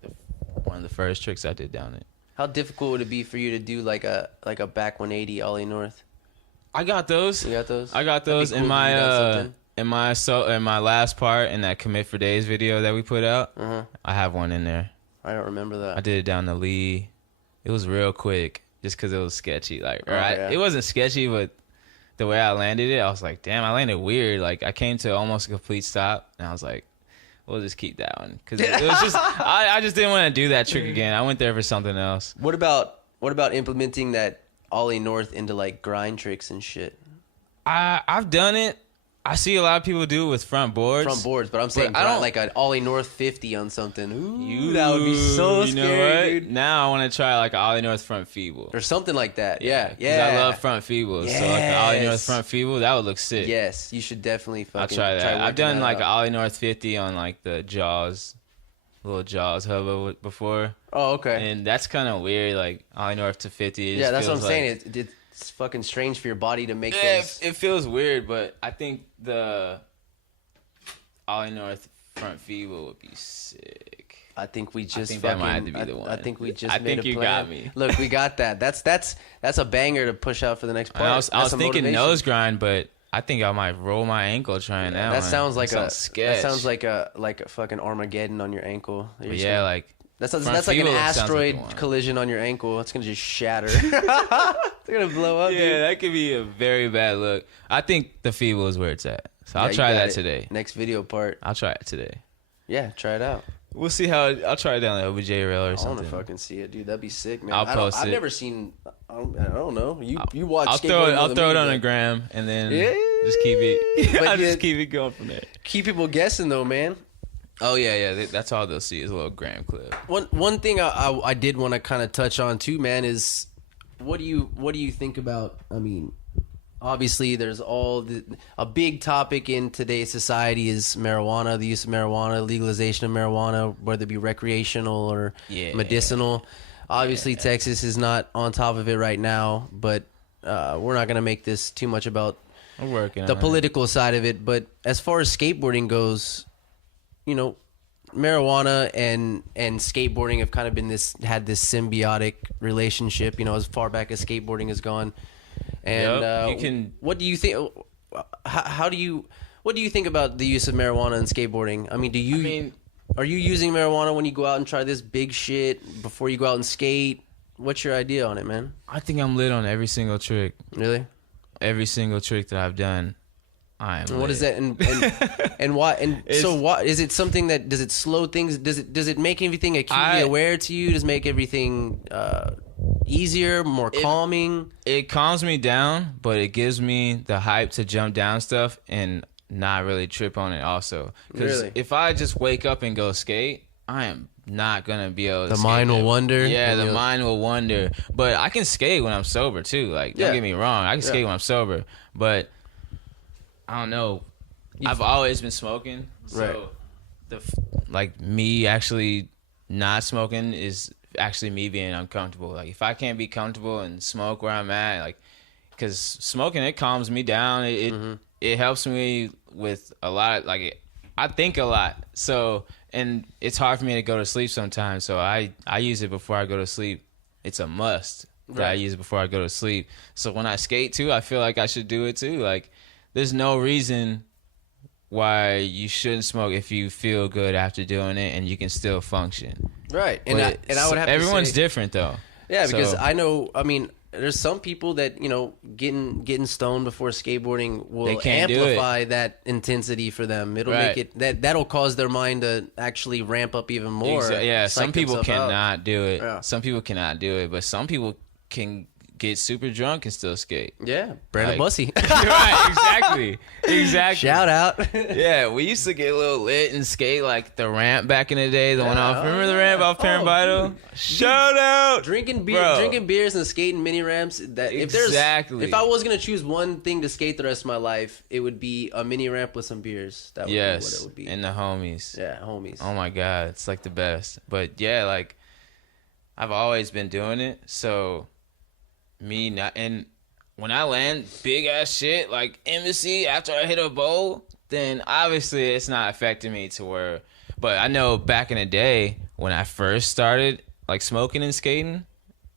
one of the first tricks I did down it. How difficult would it be for you to do like a back 180 ollie north? I got those. You got those? I got those cool in my last part in that Commit for Days video that we put out. Uh-huh. I have one in there. I don't remember that. I did it down the Lee. It was real quick just because it was sketchy. Like, it wasn't sketchy, but the way I landed it, I was like, damn, I landed weird. Like, I came to almost a complete stop, and I was like, we'll just keep that one because it was just I just didn't want to do that trick again. I went there for something else. What about implementing that ollie north into like grind tricks and shit? I've done it. I see a lot of people do it with front boards. But I'm saying I don't like an Ollie North 50 on something. Ooh, that would be so you know scary, what? dude. Now I want to try like an Ollie North front feeble. Or something like that. Yeah. 'Cause I love front feebles. So like an Ollie North Yes. front feeble, that would look sick. Yes, you should definitely fucking I'll try that. I've done working like that an out. Ollie North 50 on like the little Jaws hover before. Oh, okay. And that's kind of weird, like Ollie North to 50. It Yeah, just that's what I'm feels saying. like- It's fucking strange for your body to make Yeah, those. it feels weird, but I think the Ollie North front feeble would be sick. I think we just think fucking. that might have to be the one. I think we just I made think a you plan. got me. Look, we got that. That's a banger to push out for the next part. And I was That's a thinking motivation. nose grind, but I think I might roll my ankle trying that. That one. sounds like That that sounds like a fucking Armageddon on your ankle. You're But just yeah, gonna- like that's front like an feeble sounds like asteroid the one. collision on your ankle. It's gonna just shatter. They're gonna blow up. yeah, dude. that could be a very bad look. I think the feeble is where it's at. So I'll Yeah, you try got that it. today. Next video part. I'll try it today. Yeah, try it out. We'll see how I'll try it down the OBJ rail or I want something. to fucking see it, dude. That'd be sick, man. I'll post I've it. never seen. I don't know. You watch. I'll skateboarding throw it on a the gram and then Yeah. just keep it. But I'll yeah. just keep it going from there. Keep people guessing though, man. Oh yeah. That's all they'll see is a little gram clip. One thing I did want to kind of touch on too, man, is what do you think about? I mean, obviously there's a big topic in today's society is marijuana, the use of marijuana, legalization of marijuana, whether it be recreational or medicinal. Obviously, Texas is not on top of it right now, but we're not gonna make this too much about I'm working the on political side of it. But as far as skateboarding goes, you know, marijuana and skateboarding have kind of had this symbiotic relationship, you know, as far back as skateboarding has gone. And what do you think? What do you think about the use of marijuana in skateboarding? I mean, are you using marijuana when you go out and try this big shit before you go out and skate? What's your idea on it, man? I think I'm lit on every single trick. Really? Every single trick that I've done, I am. And what lit. is that? And why? And so what is it? Something that does it slow things? Does it make everything acutely aware to you? Does it make everything easier, more calming? It calms me down, but it gives me the hype to jump down stuff and not really trip on it. Also, because Really? if I just wake up and go skate, I am not gonna be able to. The skate mind will that- wonder. Yeah, And the you'll- mind will wonder. But I can skate when I'm sober too. Like, don't Yeah. get me wrong, I can skate when I'm sober. But I don't know. I've always been smoking, so like me actually not smoking is actually me being uncomfortable. Like if I can't be comfortable and smoke where I'm at, like because smoking it calms me down. It helps me with a lot. Like I think a lot, so and it's hard for me to go to sleep sometimes. So I use it before I go to sleep. It's a must that I use it before I go to sleep. So when I skate too, I feel like I should do it too. Like there's no reason why you shouldn't smoke if you feel good after doing it and you can still function. Right. And I would have everyone's to say, different though. Yeah, because So- I know. I mean, there's some people that getting stoned before skateboarding will They can't do amplify that intensity for them. It'll Right. make it that'll cause their mind to actually ramp up even more. Yeah, some psych people themselves out. cannot do it. Yeah. Some people cannot do it, but some people can get super drunk and still skate. Yeah, Brandon Like- Bussy. Right, exactly. Shout out. Yeah, we used to get a little lit and skate like the ramp back in the day, the one off. Remember the ramp off Parent Vital? Shout out. Drinking Bro. beers and skating mini ramps. That Exactly. if I was gonna choose one thing to skate the rest of my life, it would be a mini ramp with some beers. That would be what it would be. And the homies. Yeah, homies. Oh my God, it's like the best. But yeah, like I've always been doing it. So me not, and when I land big ass shit like Embassy after I hit a bowl, then obviously it's not affecting me to where. But I know back in the day when I first started like smoking and skating,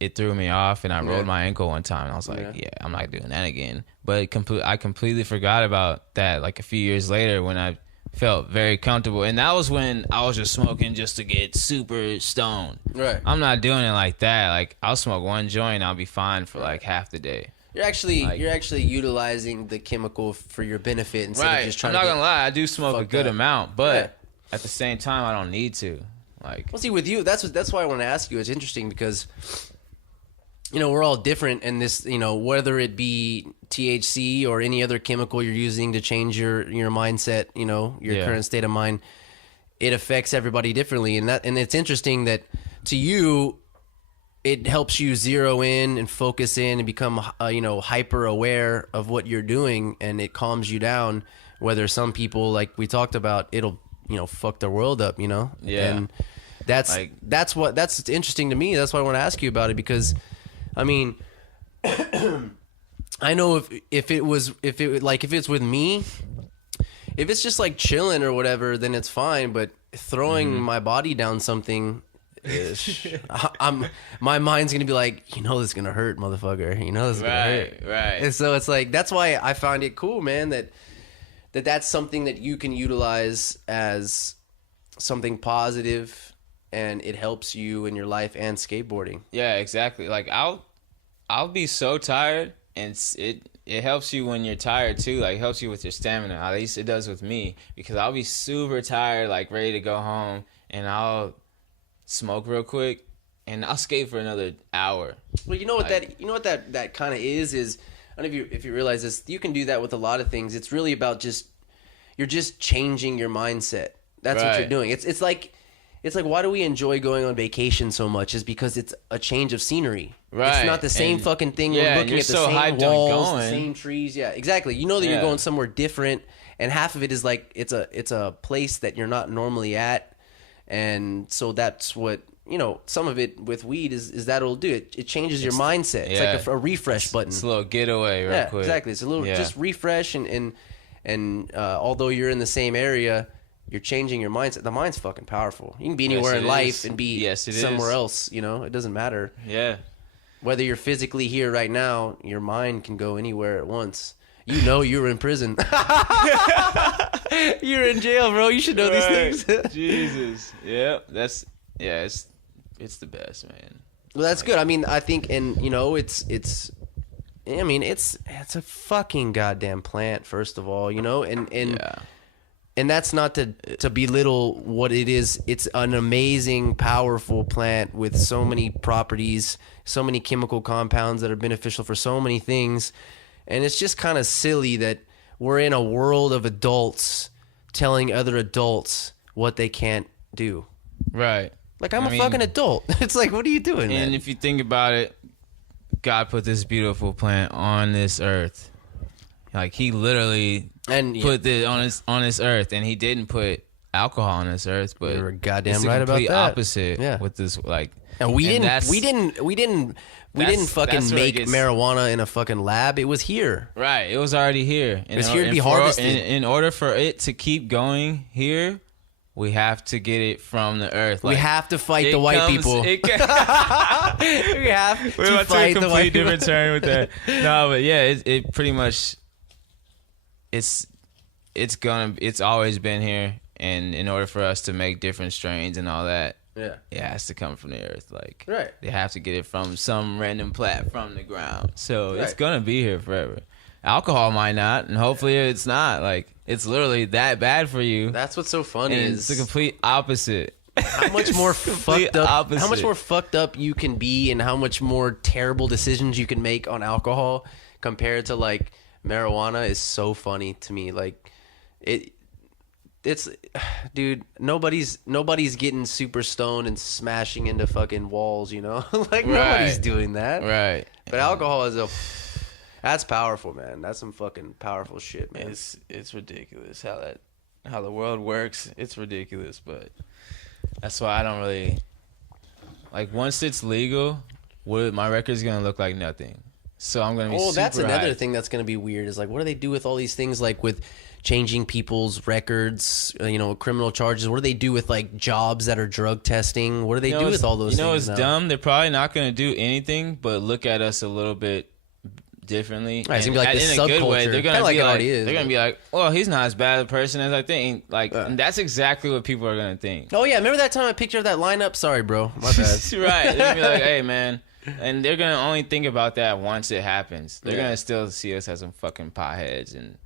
it threw me off, and I rolled my ankle one time, and I was like, yeah I'm not doing that again. But I completely forgot about that like a few years later when I felt very comfortable, and that was when I was just smoking just to get super stoned. Right. I'm not doing it like that. Like I'll smoke one joint and I'll be fine for like half the day. You're actually utilizing the chemical for your benefit instead of just trying I'm not to get gonna lie, I do smoke a fucked good up. amount, but Yeah. at the same time I don't need to. Like Well, see, with you, that's why I want to ask you. It's interesting because we're all different, and this, whether it be THC or any other chemical you're using to change your mindset, your current state of mind, it affects everybody differently. And it's interesting that to you, it helps you zero in and focus in and become, hyper aware of what you're doing, and it calms you down. Whether some people, like we talked about, it'll, fuck their world up, Yeah. And that's interesting to me. That's why I want to ask you about it, because I mean, I know if it's with me, if it's just like chilling or whatever, then it's fine. But throwing my body down something, my mind's gonna be like, this is gonna hurt, motherfucker. This is gonna hurt. Right. And so it's like, that's why I find it cool, man, that's something that you can utilize as something positive, and it helps you in your life and skateboarding. Yeah, exactly. Like I'll be so tired, and it helps you when you're tired too. Like, it helps you with your stamina. At least it does with me, because I'll be super tired, like ready to go home, and I'll smoke real quick, and I'll skate for another hour. Well, that kind of is. I don't know if you realize this. You can do that with a lot of things. It's really about you're just changing your mindset. That's what you're doing. It's like why do we enjoy going on vacation so much? Is because it's a change of scenery. Right. It's not the same fucking thing. We're looking at the same walls, the same trees. Yeah, exactly. You know that you're going somewhere different, and half of it is like it's a place that you're not normally at, and so that's what. Some of it with weed is that it'll do it. It changes your mindset. It's like a refresh button. It's a little getaway, real quick. Exactly. It's a little just refresh, and although you're in the same area, you're changing your mindset. The mind's fucking powerful. You can be anywhere in life and be somewhere else. It doesn't matter. Yeah. Whether you're physically here right now, your mind can go anywhere at once. You were in prison. You're in jail, bro. You should know these things. Jesus. Yeah. It's the best, man. Well, that's good. I mean, I think, and it's a fucking goddamn plant, first of all, and that's not to belittle what it is. It's an amazing, powerful plant with so many properties, so many chemical compounds that are beneficial for so many things. And it's just kind of silly that we're in a world of adults telling other adults what they can't do. Right. Like, I'm a fucking adult. It's like, what are you doing, man? And if you think about it, God put this beautiful plant on this earth. Like, he literally put this on this earth, and he didn't put alcohol on this earth, but you're goddamn it's right the complete about that. Opposite with this, like. And we didn't fucking make marijuana in a fucking lab. It was here. Right. It was already here. It was here to be harvested. In order for it to keep going here, we have to get it from the earth. Like, we have to fight the white people. We have to We're fight a the white people. different turn with that. No, but yeah, it pretty much it's always been here, and in order for us to make different strains and all that, it has to come from the earth. Like, they have to get it from some random plant from the ground. So it's gonna be here forever. Alcohol might not, and hopefully it's not. Like, it's literally that bad for you. That's what's so funny is it's the complete opposite. How much more fucked up? Opposite. How much more fucked up you can be, and how much more terrible decisions you can make on alcohol compared to like marijuana is so funny to me. Like, it's dude, nobody's getting super stoned and smashing into fucking walls, like nobody's doing that. Right. But alcohol is that's powerful, man. That's some fucking powerful shit, man. It's ridiculous how the world works. It's ridiculous, but that's why I don't really like, once it's legal, my record's gonna look like nothing. So I'm gonna be super that's another hyped. thing that's gonna be weird is like, what do they do with all these things, like with changing people's records, criminal charges? What do they do with like jobs that are drug testing? What do they do with all those things? It's dumb. They're probably not gonna do anything but look at us a little bit differently. Right, it's gonna be like this in a good way. subculture. They're gonna Kinda be like it like, already is, they're gonna be like, well, he's not as bad a person as I think. Like, and that's exactly what people are gonna think. Oh yeah, remember that time I pictured that lineup? Sorry, bro, my bad. Right? They're gonna be like, hey man, and they're gonna only think about that once it happens. They're gonna still see us as some fucking potheads and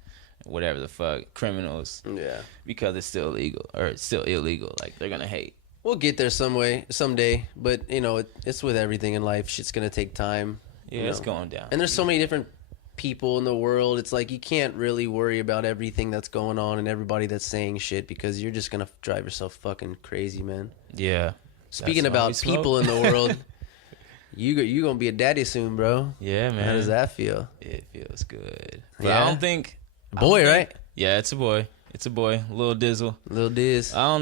whatever the fuck, criminals. Yeah, because it's still illegal, or it's still illegal. Like, they're gonna hate. We'll get there someday. But you know, it's with everything in life. Shit's gonna take time. Yeah, it's going down. And there's so many different people in the world. It's like you can't really worry about everything that's going on and everybody that's saying shit because you're just gonna drive yourself fucking crazy, man. Yeah. Speaking about people in the world, you gonna be a daddy soon, bro. Yeah, man. How does that feel? It feels good. But Yeah? I don't think Boy, right? Yeah, it's a boy. It's a boy. Little Dizzle. Little Diz. I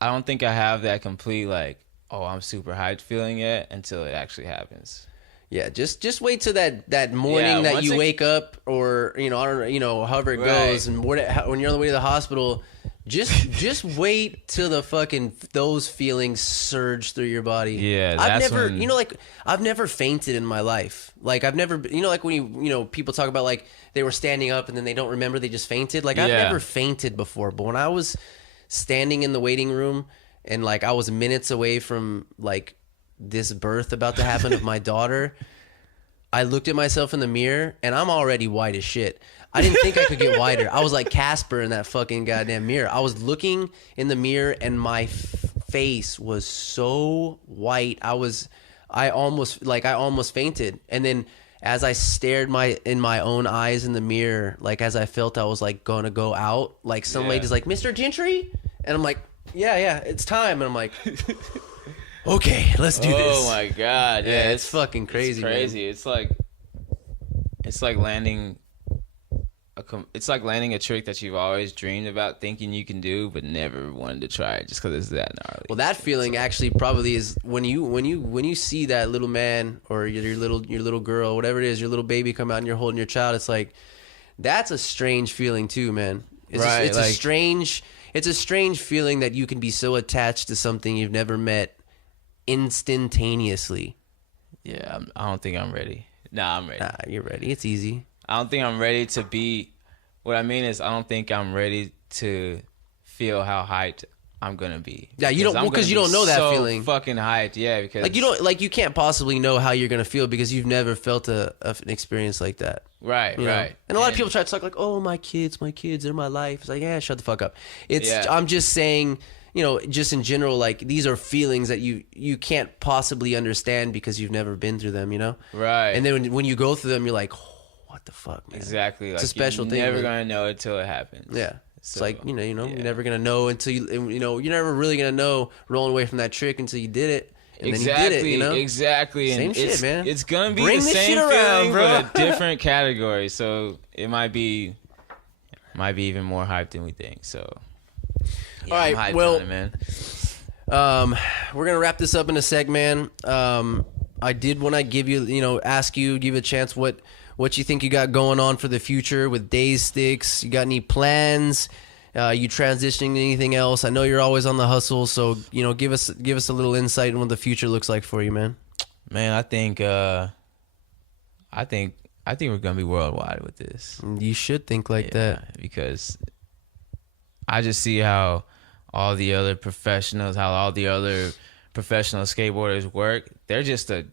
don't think I have that complete like, oh, I'm super hyped feeling yet until it actually happens. Yeah, just wait till that morning that you wake up, or I don't know, however it goes, and when you're on the way to the hospital, just wait till the fucking those feelings surge through your body. Yeah, I've never fainted in my life. Like I've never, like when people talk about like they were standing up and then they don't remember they just fainted. Like I've never fainted before, but when I was standing in the waiting room and like I was minutes away from like this birth about to happen of my daughter, I looked at myself in the mirror and I'm already white as shit. I didn't think I could get whiter. I was like Casper in that fucking goddamn mirror. I was looking in the mirror and my face was so white. I almost fainted. And then as I stared in my own eyes in the mirror, like as I felt I was like gonna go out, like some lady's like, Mr. Gentry? And I'm like, yeah, it's time. And I'm like, okay, let's do this. Oh my god, yeah, it's fucking crazy. It's crazy. Man. It's like landing. It's like landing a trick that you've always dreamed about, thinking you can do, but never wanted to try it, just because it's that gnarly. Well, that feeling actually probably is when you see that little man or your little girl, whatever it is, your little baby come out and you're holding your child. It's like that's a strange feeling too, man. It's a strange feeling that you can be so attached to something you've never met instantaneously. Yeah, I don't think I'm ready. Nah, I'm ready. Nah, you're ready. It's easy. I don't think I'm ready to be. What I mean is, I don't think I'm ready to feel how hyped I'm gonna be. Yeah, you don't, because you don't know that feeling. Fucking hyped, yeah. Because you can't possibly know how you're gonna feel because you've never felt an experience like that. Right. And a lot of people try to talk like, oh, my kids, they're my life. It's like, yeah, shut the fuck up. I'm just saying, just in general, like these are feelings that you can't possibly understand because you've never been through them, Right. And then when you go through them, you're like, oh, what the fuck, man? Exactly. It's a special thing. You're never gonna know until it happens. Yeah. It's like, you're never going to know until you're never really going to know rolling away from that trick until you did it. And then you did it, Exactly. Same shit, man. It's going to be Bring the this same shit around, feeling, bro. but a different category. So it might be even more hyped than we think. So, yeah, all right. I'm hyped Well, on it, man. We're going to wrap this up in a sec, man. I did want to give you a chance what you think you got going on for the future with Dazestix. You got any plans? You transitioning to anything else? I know you're always on the hustle, so give us a little insight on what the future looks like for you, man. Man, I think we're gonna be worldwide with this. You should think like that, because I just see how all the other professionals skateboarders work. They're just a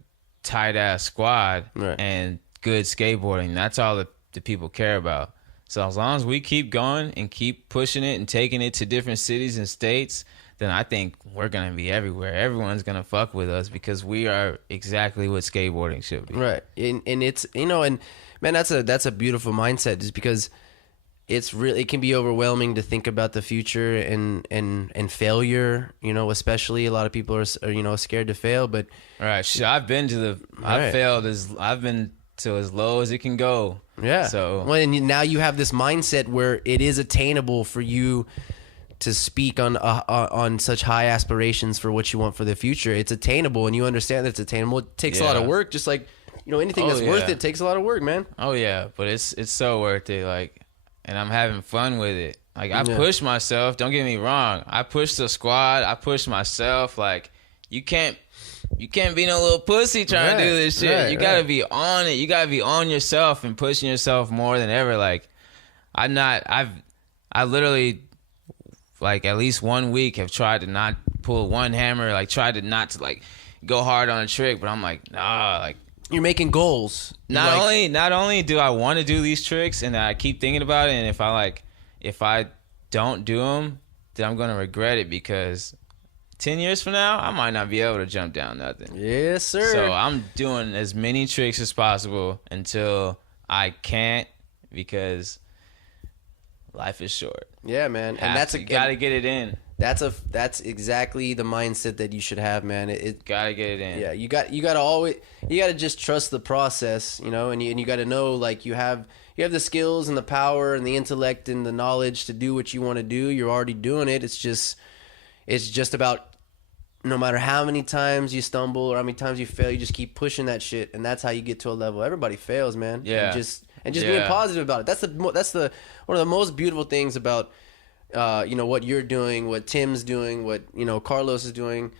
tight ass squad, right. And good skateboarding. That's all the people care about. So as long as we keep going and keep pushing it and taking it to different cities and states, then I think we're going to be everywhere. Everyone's going to fuck with us because we are exactly what skateboarding should be. Right. And it's, and man, that's a beautiful mindset, just because it can be overwhelming to think about the future and failure, especially a lot of people are scared to fail, but right. I've been I've been to as low as it can go. Yeah. So and now you have this mindset where it is attainable for you to speak on such high aspirations for what you want for the future. It's attainable, and you understand that it's attainable. It takes a lot of work, just like anything that's worth it takes a lot of work, man. Oh yeah, but it's so worth it. Like, and I'm having fun with it. Like, I push myself. Don't get me wrong. I push the squad. I push myself. Like, you can't be no little pussy trying to do this shit. Right, you gotta be on it. You gotta be on yourself and pushing yourself more than ever. Like, I literally, like, at least 1 week have tried to not pull one hammer, like tried to not to like go hard on a trick, but I'm like, nah, like, you're making goals. Not only do I want to do these tricks and I keep thinking about it, and if I don't do them, that I'm gonna regret it, because 10 years from now, I might not be able to jump down nothing. Yes, sir. So I'm doing as many tricks as possible until I can't, because life is short. Yeah, man. And you gotta get it in. That's exactly the mindset that you should have, man. It Gotta get it in. Yeah, you gotta just trust the process, you know, and you gotta know, like, you have the skills and the power and the intellect and the knowledge to do what you want to do. You're already doing it. It's just about, no matter how many times you stumble or how many times you fail, you just keep pushing that shit, and that's how you get to a level. Everybody fails, man. Yeah. And just being positive about it. That's the one of the most beautiful things about what you're doing, what Tim's doing, what Carlos is doing.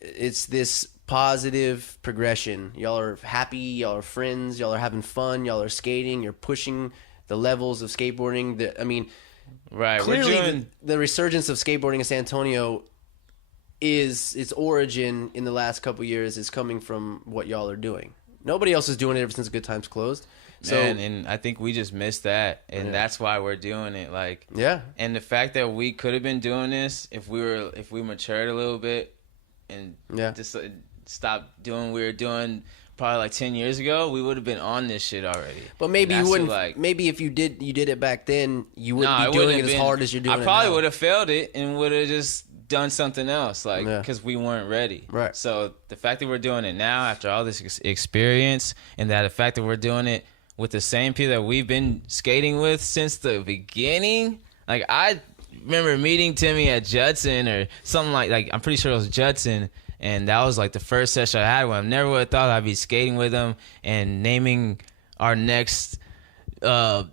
It's this positive progression. Y'all are happy, y'all are friends, y'all are having fun, y'all are skating, you're pushing the levels of skateboarding. Right. Clearly the resurgence of skateboarding in San Antonio its origin in the last couple of years is coming from what y'all are doing. Nobody else is doing it ever since Good Times closed. So, and I think we just missed that, and that's why we're doing it. Like, yeah. And the fact that we could have been doing this if we matured a little bit, and just stopped doing what we were doing probably like 10 years ago, we would have been on this shit already. But maybe you wouldn't. Maybe if you did it back then, you wouldn't be doing it as hard as you're doing it now. I probably would have failed it and would have just done something else, because we weren't ready. Right. So the fact that we're doing it now after all this experience, and that the fact that we're doing it with the same people that we've been skating with since the beginning. Like, I remember meeting Timmy at Judson or something like I'm pretty sure it was Judson, and that was like the first session I had with him. Never would have thought I'd be skating with him and naming our next graphics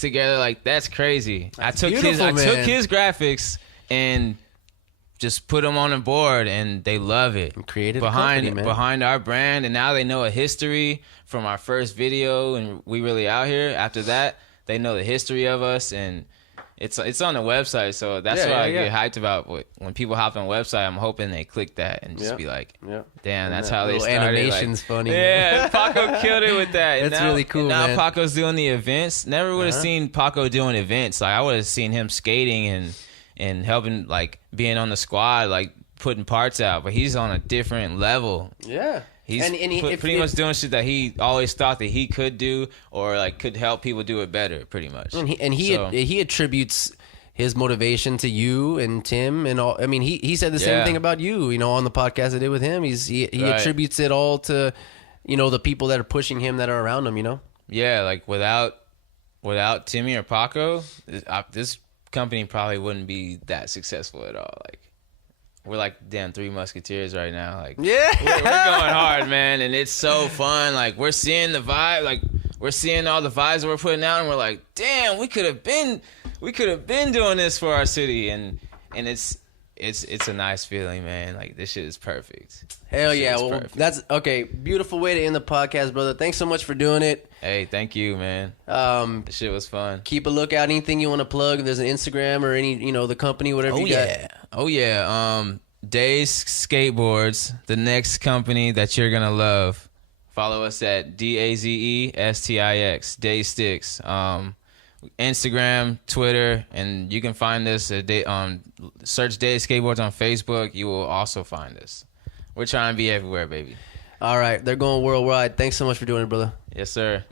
together. Like, that's crazy. I took his graphics and just put them on the board, and they love it. And created behind our brand, and now they know a history from our first video, and we really out here. After that, they know the history of us, and it's on the website. So that's what I get hyped about. When people hop on the website, I'm hoping they click that and just be like, damn, that's how they started. Animation's funny. Yeah, Paco killed it with that. That's really cool, now man. Paco's doing the events. Never would have seen Paco doing events. Like, I would have seen him skating and helping, like, being on the squad, like, putting parts out. But he's on a different level. Yeah. He's pretty much doing shit that he always thought that he could do, or like could help people do it better, pretty much. And he attributes his motivation to you and Tim and all. I mean, he said the same thing about you, on the podcast I did with him. He attributes it all to, the people that are pushing him, that are around him, Yeah, like without Timmy or Paco, this company probably wouldn't be that successful at all. Like, we're like damn Three Musketeers right now. Like, yeah, we're going hard, man, and it's so fun. Like, we're seeing the vibe. Like, we're seeing all the vibes that we're putting out, and we're like, damn, we could have been doing this for our city, and it's a nice feeling, man. Like, this shit is perfect. Hell yeah. Well, that's okay. Beautiful way to end the podcast, brother. Thanks so much for doing it. Hey, thank you, man. This shit was fun. Keep a lookout. Anything you want to plug? There's an Instagram or any, the company, whatever you got. Oh yeah. Daze Skateboards, the next company that you're gonna love. Follow us at Dazestix, Dazestix. Instagram, Twitter, and you can find us on search Daze Skateboards on Facebook. You will also find us. We're trying to be everywhere, baby. All right, they're going worldwide. Thanks so much for doing it, brother. Yes, sir.